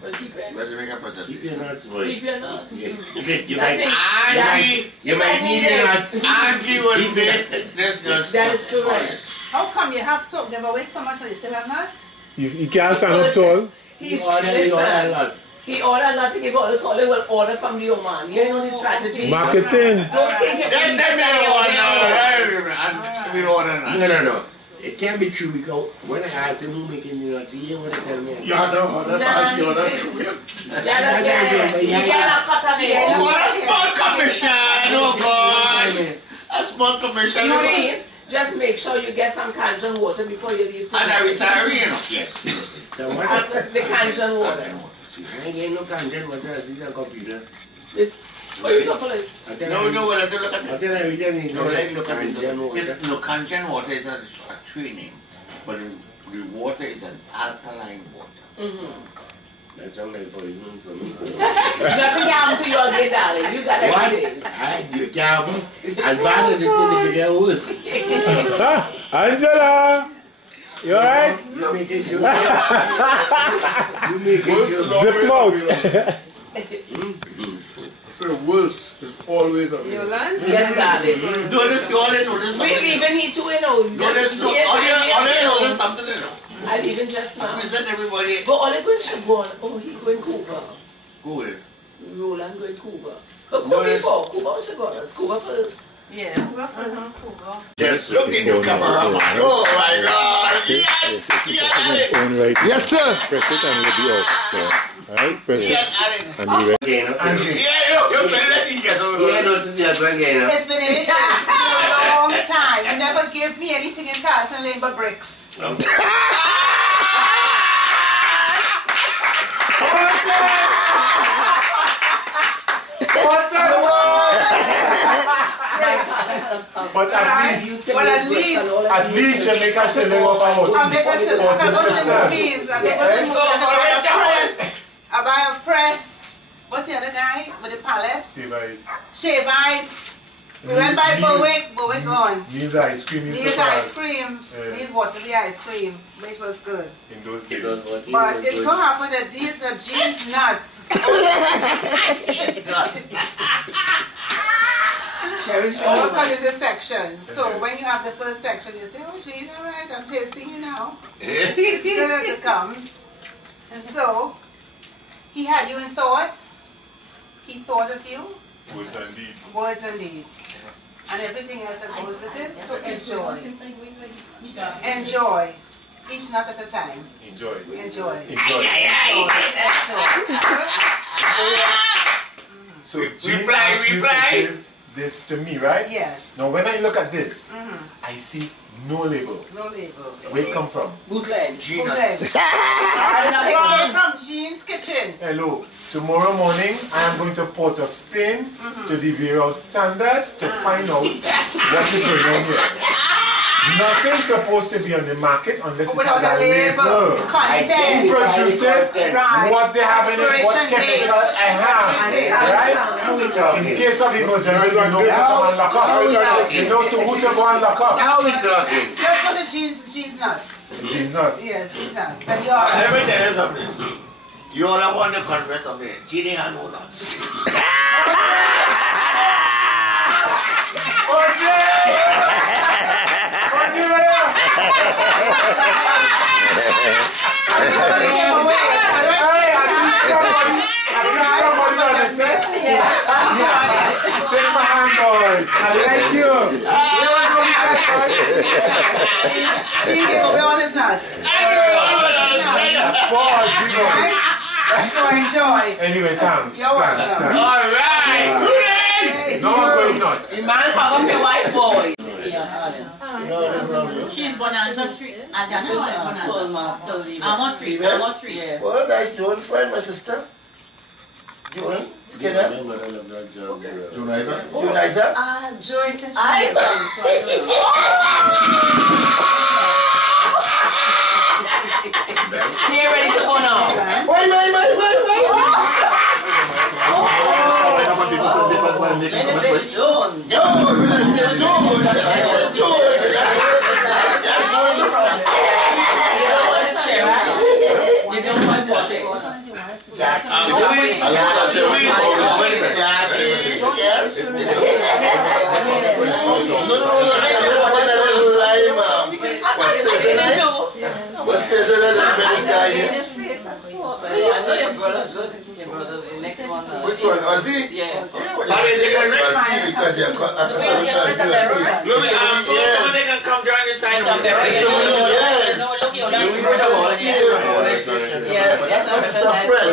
But keep it. Let's make a present. Keep your nuts, boy. Keep your nuts. You might need your nuts. Auntie will be. That is correct. How come you have soap? Never waste so much and you still have nuts? You can't stand up tall. He's order a lot. He ordered nothing, he got all he will order from the Oman. You know the strategy. Marketing. Don't think it Just send me the one now. We'll order No. It can't be true because when I asked him who making the nuts, he didn't want to tell me. You are not You get a cut on it. Oh God, a small commission. Oh God. A small commission. You need, just make sure you get some cans and water before you leave. As a retiree, you know. Yes. So what? The cans and water. I ain't getting no content what I see the computer. Oh, you suffer like? No, well, let's look at it. I tell you, we don't need No, let's look at it. it. No, content water is a training, but the water is an alkaline water. That sounds like poison for me. Nothing happened to you again, darling. You got everything. You can't. As bad as it is, it get worse. Angela! You alright? You make it joke. You make it joke. Zip mouth. The worst is always a Yoland? Yes, darling. Notice something. We leaving here too, you know. Notice something, you know. I leaving just now. I present everybody. But all the going should go on. Oh, he going Cuba. Go there. Yoland going Cuba. But Cuba before. Cuba should go on. Cuba first. Yeah, Just look in your camera, man. Oh my God! Yes, sir. Press it and you'll be off. So, alright, press it. And you ready? It's been an issue for a long time. You never give me anything in Carlton Lane but bricks. But at least you make a shilling off a house. I make a shilling. I can go to the movies. I can go to the movies. I buy a press. What's the other guy with the palette? Shave ice. We went by Berwick gone. These ice cream. These ice cream. These watery ice cream, which was good. In those days. But it so happened that these are jeans nuts. All colors are sections. So when you have the first section, you say, oh, Jean, all right, I'm tasting you now. As good as it comes. So, he had you in thoughts. He thought of you. Words and deeds. Words and deeds. And everything else that goes with it. So enjoy. Enjoy. Each nut at a time. Enjoy. Enjoy. Enjoy. So reply. This to me, right? Yes. Now when I look at this, I see no label. No label. Where it come from? Bootleg. Bootleg. I from Jean's kitchen. Hello. Tomorrow morning, I am going to Port of Spain to the various standards to find out what is going on here. Nothing's supposed to be on the market unless it has a label. Content. Who produce it, what they have in it, what chemical I have, right? In case of emergency, you know who to go and lock up. You know who to go and lock up. How we talking? Just for the cheese nuts. Cheese nuts? Yeah, cheese nuts. And Let me tell you something. You all have want to confess something. Cheating and no nuts. Shake my hand, boy. I like you. She gave away all his nuts. Enjoy. Anyway, thanks. You're welcome. All right. No one going nuts. The man hung up the white boy. She's Bonanza Street. And that's Bonanza. Amos Street. Amos Street. Yeah. Well, that's Joan's friend, my sister. Joan Skinner. Joan Isaac. Joan They're ready to go now. Wait. What's this in a little bit of guy here? I know your brother's good. Your brother, the next one. Which one? Ozzy? Yeah. Ozzy because you're Louis, they can come join your side. Yes. My sister friend.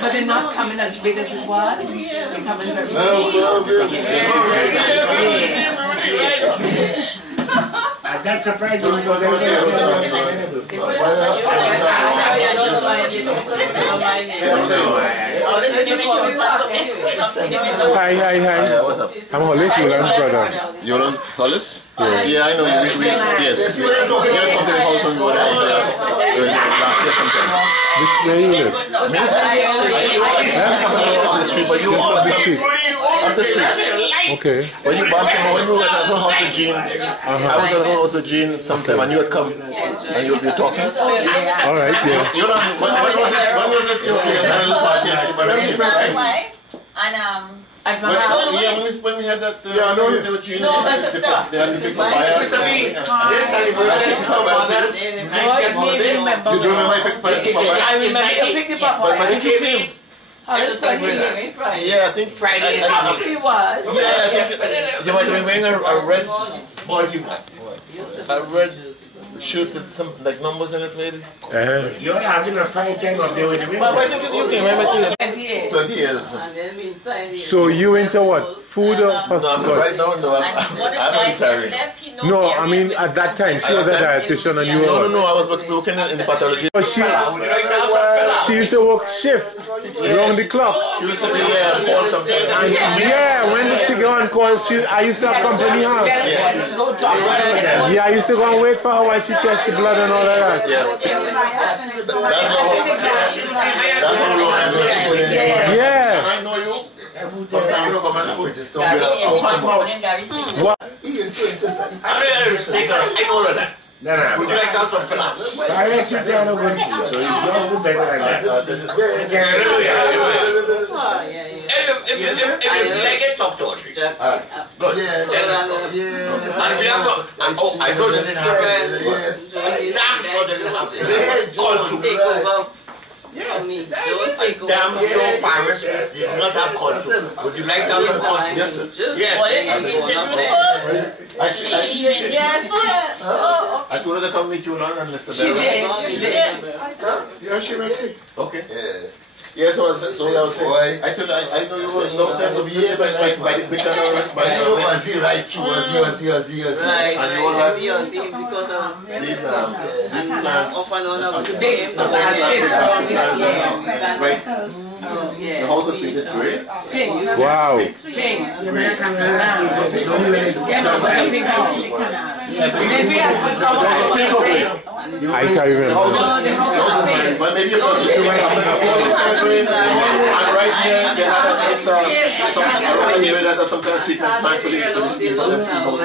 But they're not coming as big as it was. They're coming very small. That's surprising because Hi. What's up? I'm Hollis, Yoland's brother. Yoland, Hollis? Yeah, I know. Yes. You had come to the house when we were last year sometime. Which way you live? Me? I'm up the street, but you up the street. Up the street. Okay. When you were at the house with Jean, I was at the house with Jean sometime, and you had come and you were talking. All right, yeah. Yoland, when was it? When we had that, they were Jean. No, that's the stuff. They had the big papaya. They celebrated her mother's 90th birthday. You don't remember the papaya? I remember you picked the papaya. But he came in. Yeah, I think Friday. He was. Yeah, I think you might have been wearing a red Baltimore. a red shirt with some like numbers in it, maybe. You're having a fine time up there with the But I think you came, I 20 years. So you into what? Food or No, right now, no. I'm sorry. No, I mean at that time she was a dietitian and you were. No, I was working in the pathology. But she used to work shift around the clock. She used to be called sometimes. Yeah, when did she go and call? I used to accompany her. Yeah, I used to go and wait for her while she test the blood and all of that. That's how Yeah. I know you. What? Even so, sister. I know all of that. No. Would you like to have some class? I recipe I don't go to, so you don't do better than that. If you like it, talk to us. Good. Yeah. And if you have I know they didn't have it. Damn sure they didn't have it. Corn soup. Yes, damn sure Paris did not have corn soup. Would you like to have some corn soup? Yes, sir. Yes. I told her to come meet you on and listen to them. She did. Yeah, she went. Okay. Yeah, so I was saying, I told her, I know you were long time to be here by the big and by the was he right? She was. Right, and you all have because I was these plants. off and on, I was Big Right. The house is painted grey. Wow. I can't remember. But maybe because the two and right here they had some kind of treatment plan for these people.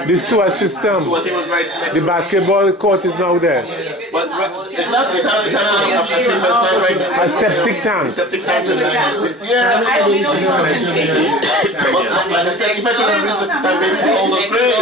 The sewer system. The basketball court is now there. But exactly, a septic tank. Septic tank. Yeah, but I said, if I could have researched that, maybe it's all the spray.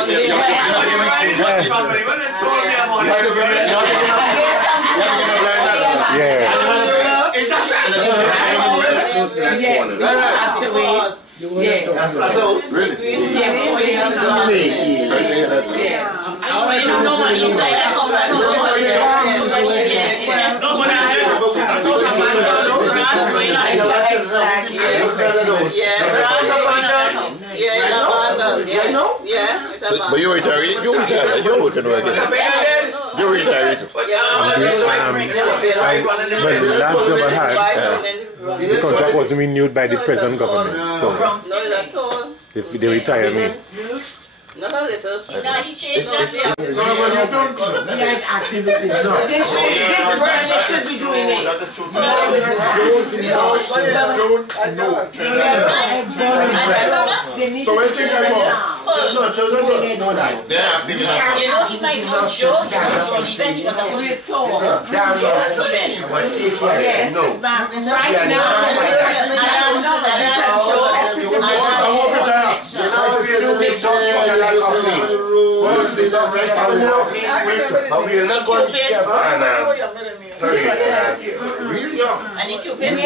But you're retired. You're retired. You're working again. You're retired. When the last job I had, the contract was renewed by the present government, so they retired me. Not a little. No, but you don't activities, no. This is where they should be doing it. So when they come up, no, children they know that. You know, he might not show you even because of his soul. Damn right. Yes, right now, but we are not going to share really young. And if you pay for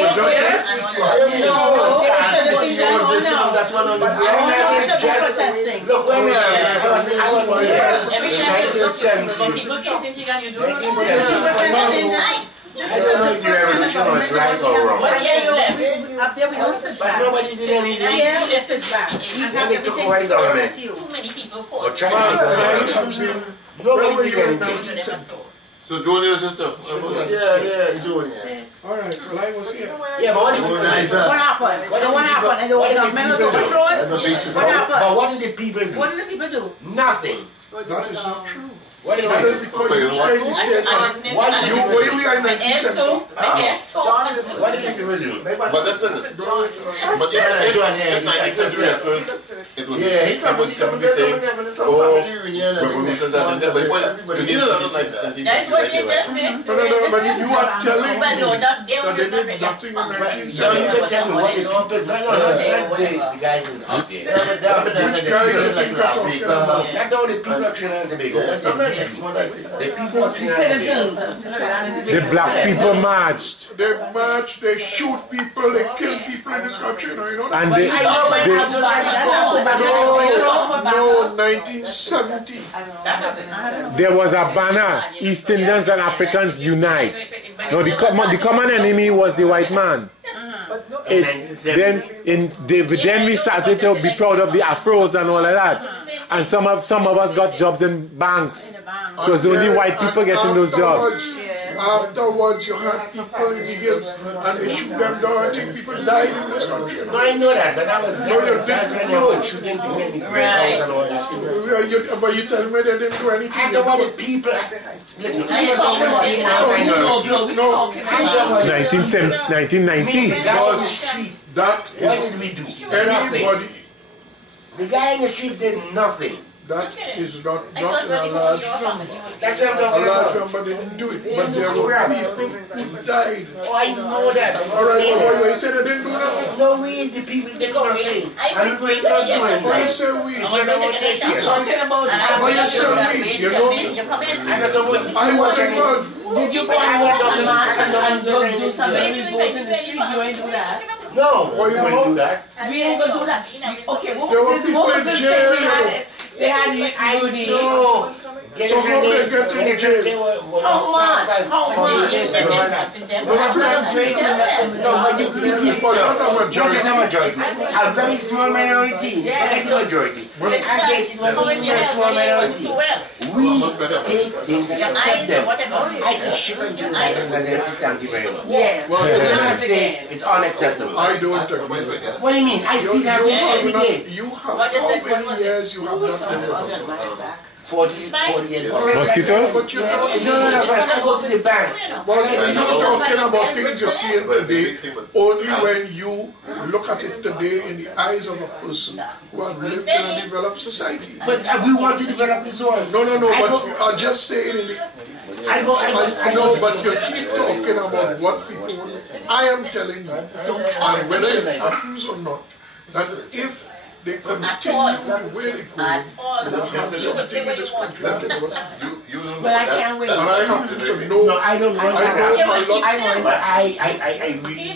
I don't know if the revolution was right or wrong. Up there we don't sit back. Nobody did anything. Yeah, we just sit back. They took away government. too many people Or China. Nobody did anything. So Joan is your sister? Yeah, Joan. Alright, well I was here. Yeah, but what happened? What happened? But what did the people do? What did the people do? Nothing. That is not true. What did That they is do? because you stay in the States. Were you here in 1970? What did the people do? But listen, but yes, it was saying, oh, revolution that and that, but you need another like that. That's what they just did. No, but you are telling me that they did nothing in 1970. So you can tell me what they do. No, the guys in Africa. Which guys do you think you're talking about? Not only people of Trinidad and Tobago. The people of Trinidad and Tobago. The black people marched. They march, they shoot people, they kill people in this country, you know? And No, 1970. there was a banner, East Indians and Africans unite. No, the common enemy was the white man. Then we started to be proud of the afros and all of that. And some of us got jobs in banks. Because only white people getting those jobs. Afterwards, you had people in the hills and they shoot them down. I think people died in this country. No, I know that, but that was No, you didn't know. shooting people in the house and all this. But you tell me they didn't do anything. I don't want the people. Listen, I'm talking about No, 1990. That What did we do? anybody. The guy in the street did nothing. That is not in a large number. That's what I'm A talking large about. number didn't do it, but there were people who died. Oh, I know that. All right, but you said they didn't do nothing. No, we, the people did nothing. And we not doing Why you say we? Why you say we? You know, I was involved. Did you go and march and go do something and vote in the street? You ain't do that? No, why you wouldn't do that? We ain't gonna do that. Okay, what There were was this? people What was in this jail, thing they had UD? No. So how they get in jail? How much? How much? No, but you keep But not a What majority. is a majority? A very small minority. But it's a majority. I think it was even a small minority. We take things and accept them. I could ship and do that and then say thank you very much. Yeah. Well, So you can't say it's unacceptable. I don't agree with that. What do you mean? I see that every day. You have how many years you have not lived with us? 48 Mosquito? But you know, No, I go to the bank. well, you're talking about things you're seeing today only when you look at it today in the eyes of a person who have lived in a developed society. But we want to develop this one. No, but you are just saying in the... I know, but you keep talking about what people want. I am telling you, and whether it happens or not, that if they continue the way they go, they will have something in this country that they must do. Well, I can't wait. And I happen to know, No, I don't want I know that. a lot, But I really... I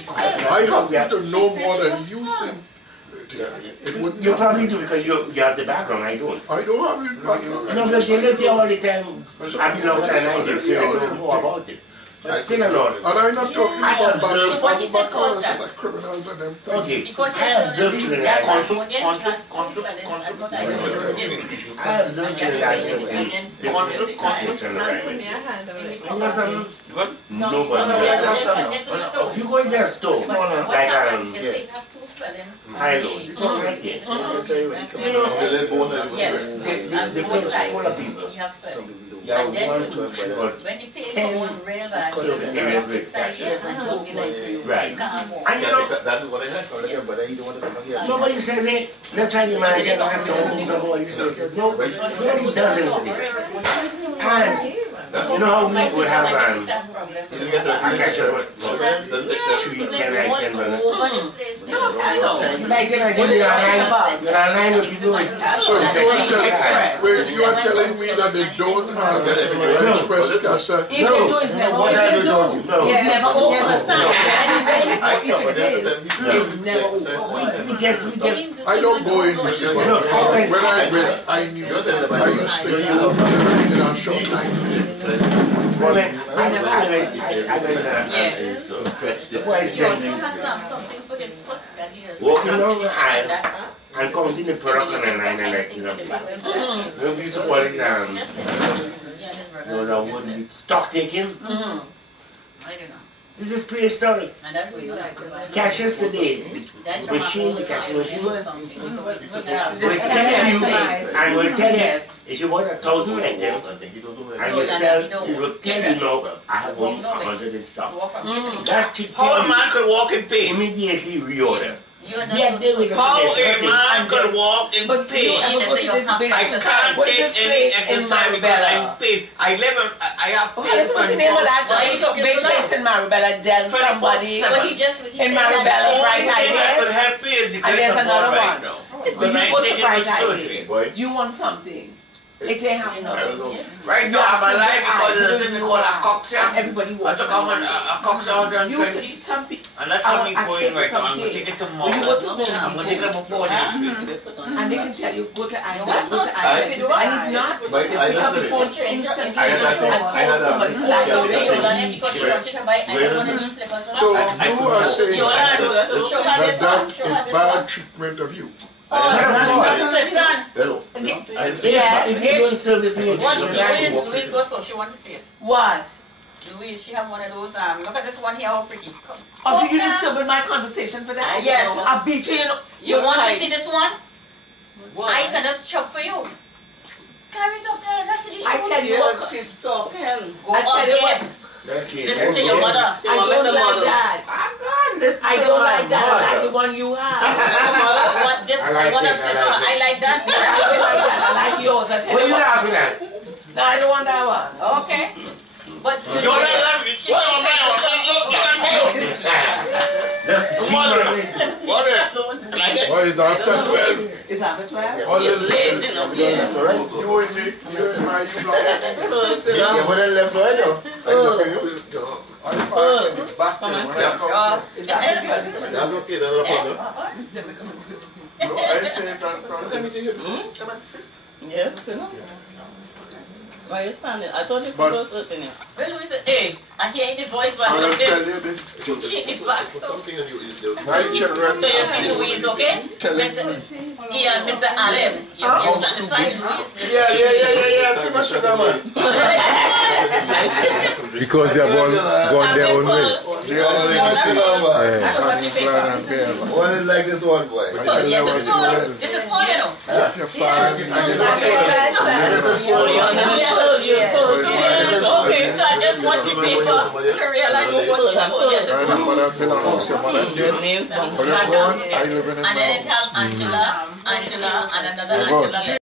happen to know more than you think. It wouldn't You happen. probably do because you have the background, I don't. I don't have it background. No, but you live here all the time. I've been outside and I just don't know about it. But still a lot. And I'm not talking about observe- backgrounds and like criminals and them. Okay, I observed Trinidad. I observed Trinidad in Nobody. You go in their store, like Hilo, it's all right here. You know, the place is full of people. You have 1, 2, 3, 4, 10 service areas with cashiers. Right. And you know, That is what I had. But I don't want to come here. nobody says, hey, let's try to imagine us some of all these places. Nobody does anything. And you know how we would have a cashier with 3, 10, Like then I think you're online with people. So you are telling me that they don't have express cassette? If they do, it's never What have you done? It's never over. I It's never over. We just. I don't go in this. When I went, I knew. I used to go in a short time. I walking down the aisle and counting the product on the line and like, you know, we used to call it, a word with stock taking. This is prehistoric. Cashiers today, the cashier machine, will tell you, if you bought 1,000 items and you sell, it will tell you now, I have only 100 in stock. That should How a man could walk in pain? immediately reorder. Yeah, they will. How a man could walk in pain? I I can't take any exercise because I'm pain. I have pain. What's the name of that? So you took big place in Maribela, then somebody in Maribela, Bright Ideas, and there's another one. When you go to Bright Ideas, you want something. It ain't happening. Right now I'm alive because there's a thing called a cocktail. Everybody I took out a cocktail 120. And that's how we going right now. I'm going to take it tomorrow. When you go to home, I'm going to take it before this week. and they can tell you, go to Island, go to Island. And if not, they pick up the phone instantly and call somebody. So you are saying that is bad treatment of you. If you don't service me, Louise goes so she wants to see it. What? Louise, she have one of those, look at this one here, how pretty. Oh, do you disturb in my conversation for that? Yes. I'll beat you, You want to see this one? I cannot chop for you. Carry it up there, that's the I tell you what, sister, hell. Go I tell you up what. there. Listen to your mother. I don't like that. I I don't like that. I like the one you have. What? This one? I like that. I like that. I like yours. I tell What are you you what. laughing at? No, I don't want that one. Okay. But You're not laughing. Why is after 12? It's after 12? All it's the late. you and me, you and my, you block. Yeah, but then left right now. I park in the back there when I come. It's after 12. That's okay, that's no problem. No, I say it on front. Yes, you know. Why are you standing? I thought the food was hurting you. Well, Louis said, hey, I hear the voice, but I'll I tell you this. she is back. So My children you see Louise, okay? Mr. Yeah, Mr. Allen. You're satisfied, Louise? Yeah. See my sugar, man. Because they have gone their own way. They all like my sugar, man. One is like this one, boy. Yes, this is Paul. This is Paul, you know. If you're far, Okay, so I just watched the paper to realize what was Paul. Yes, I know, but I've been on your mother dead. But I'm gone, I live in and then it have Angela, and another Angela.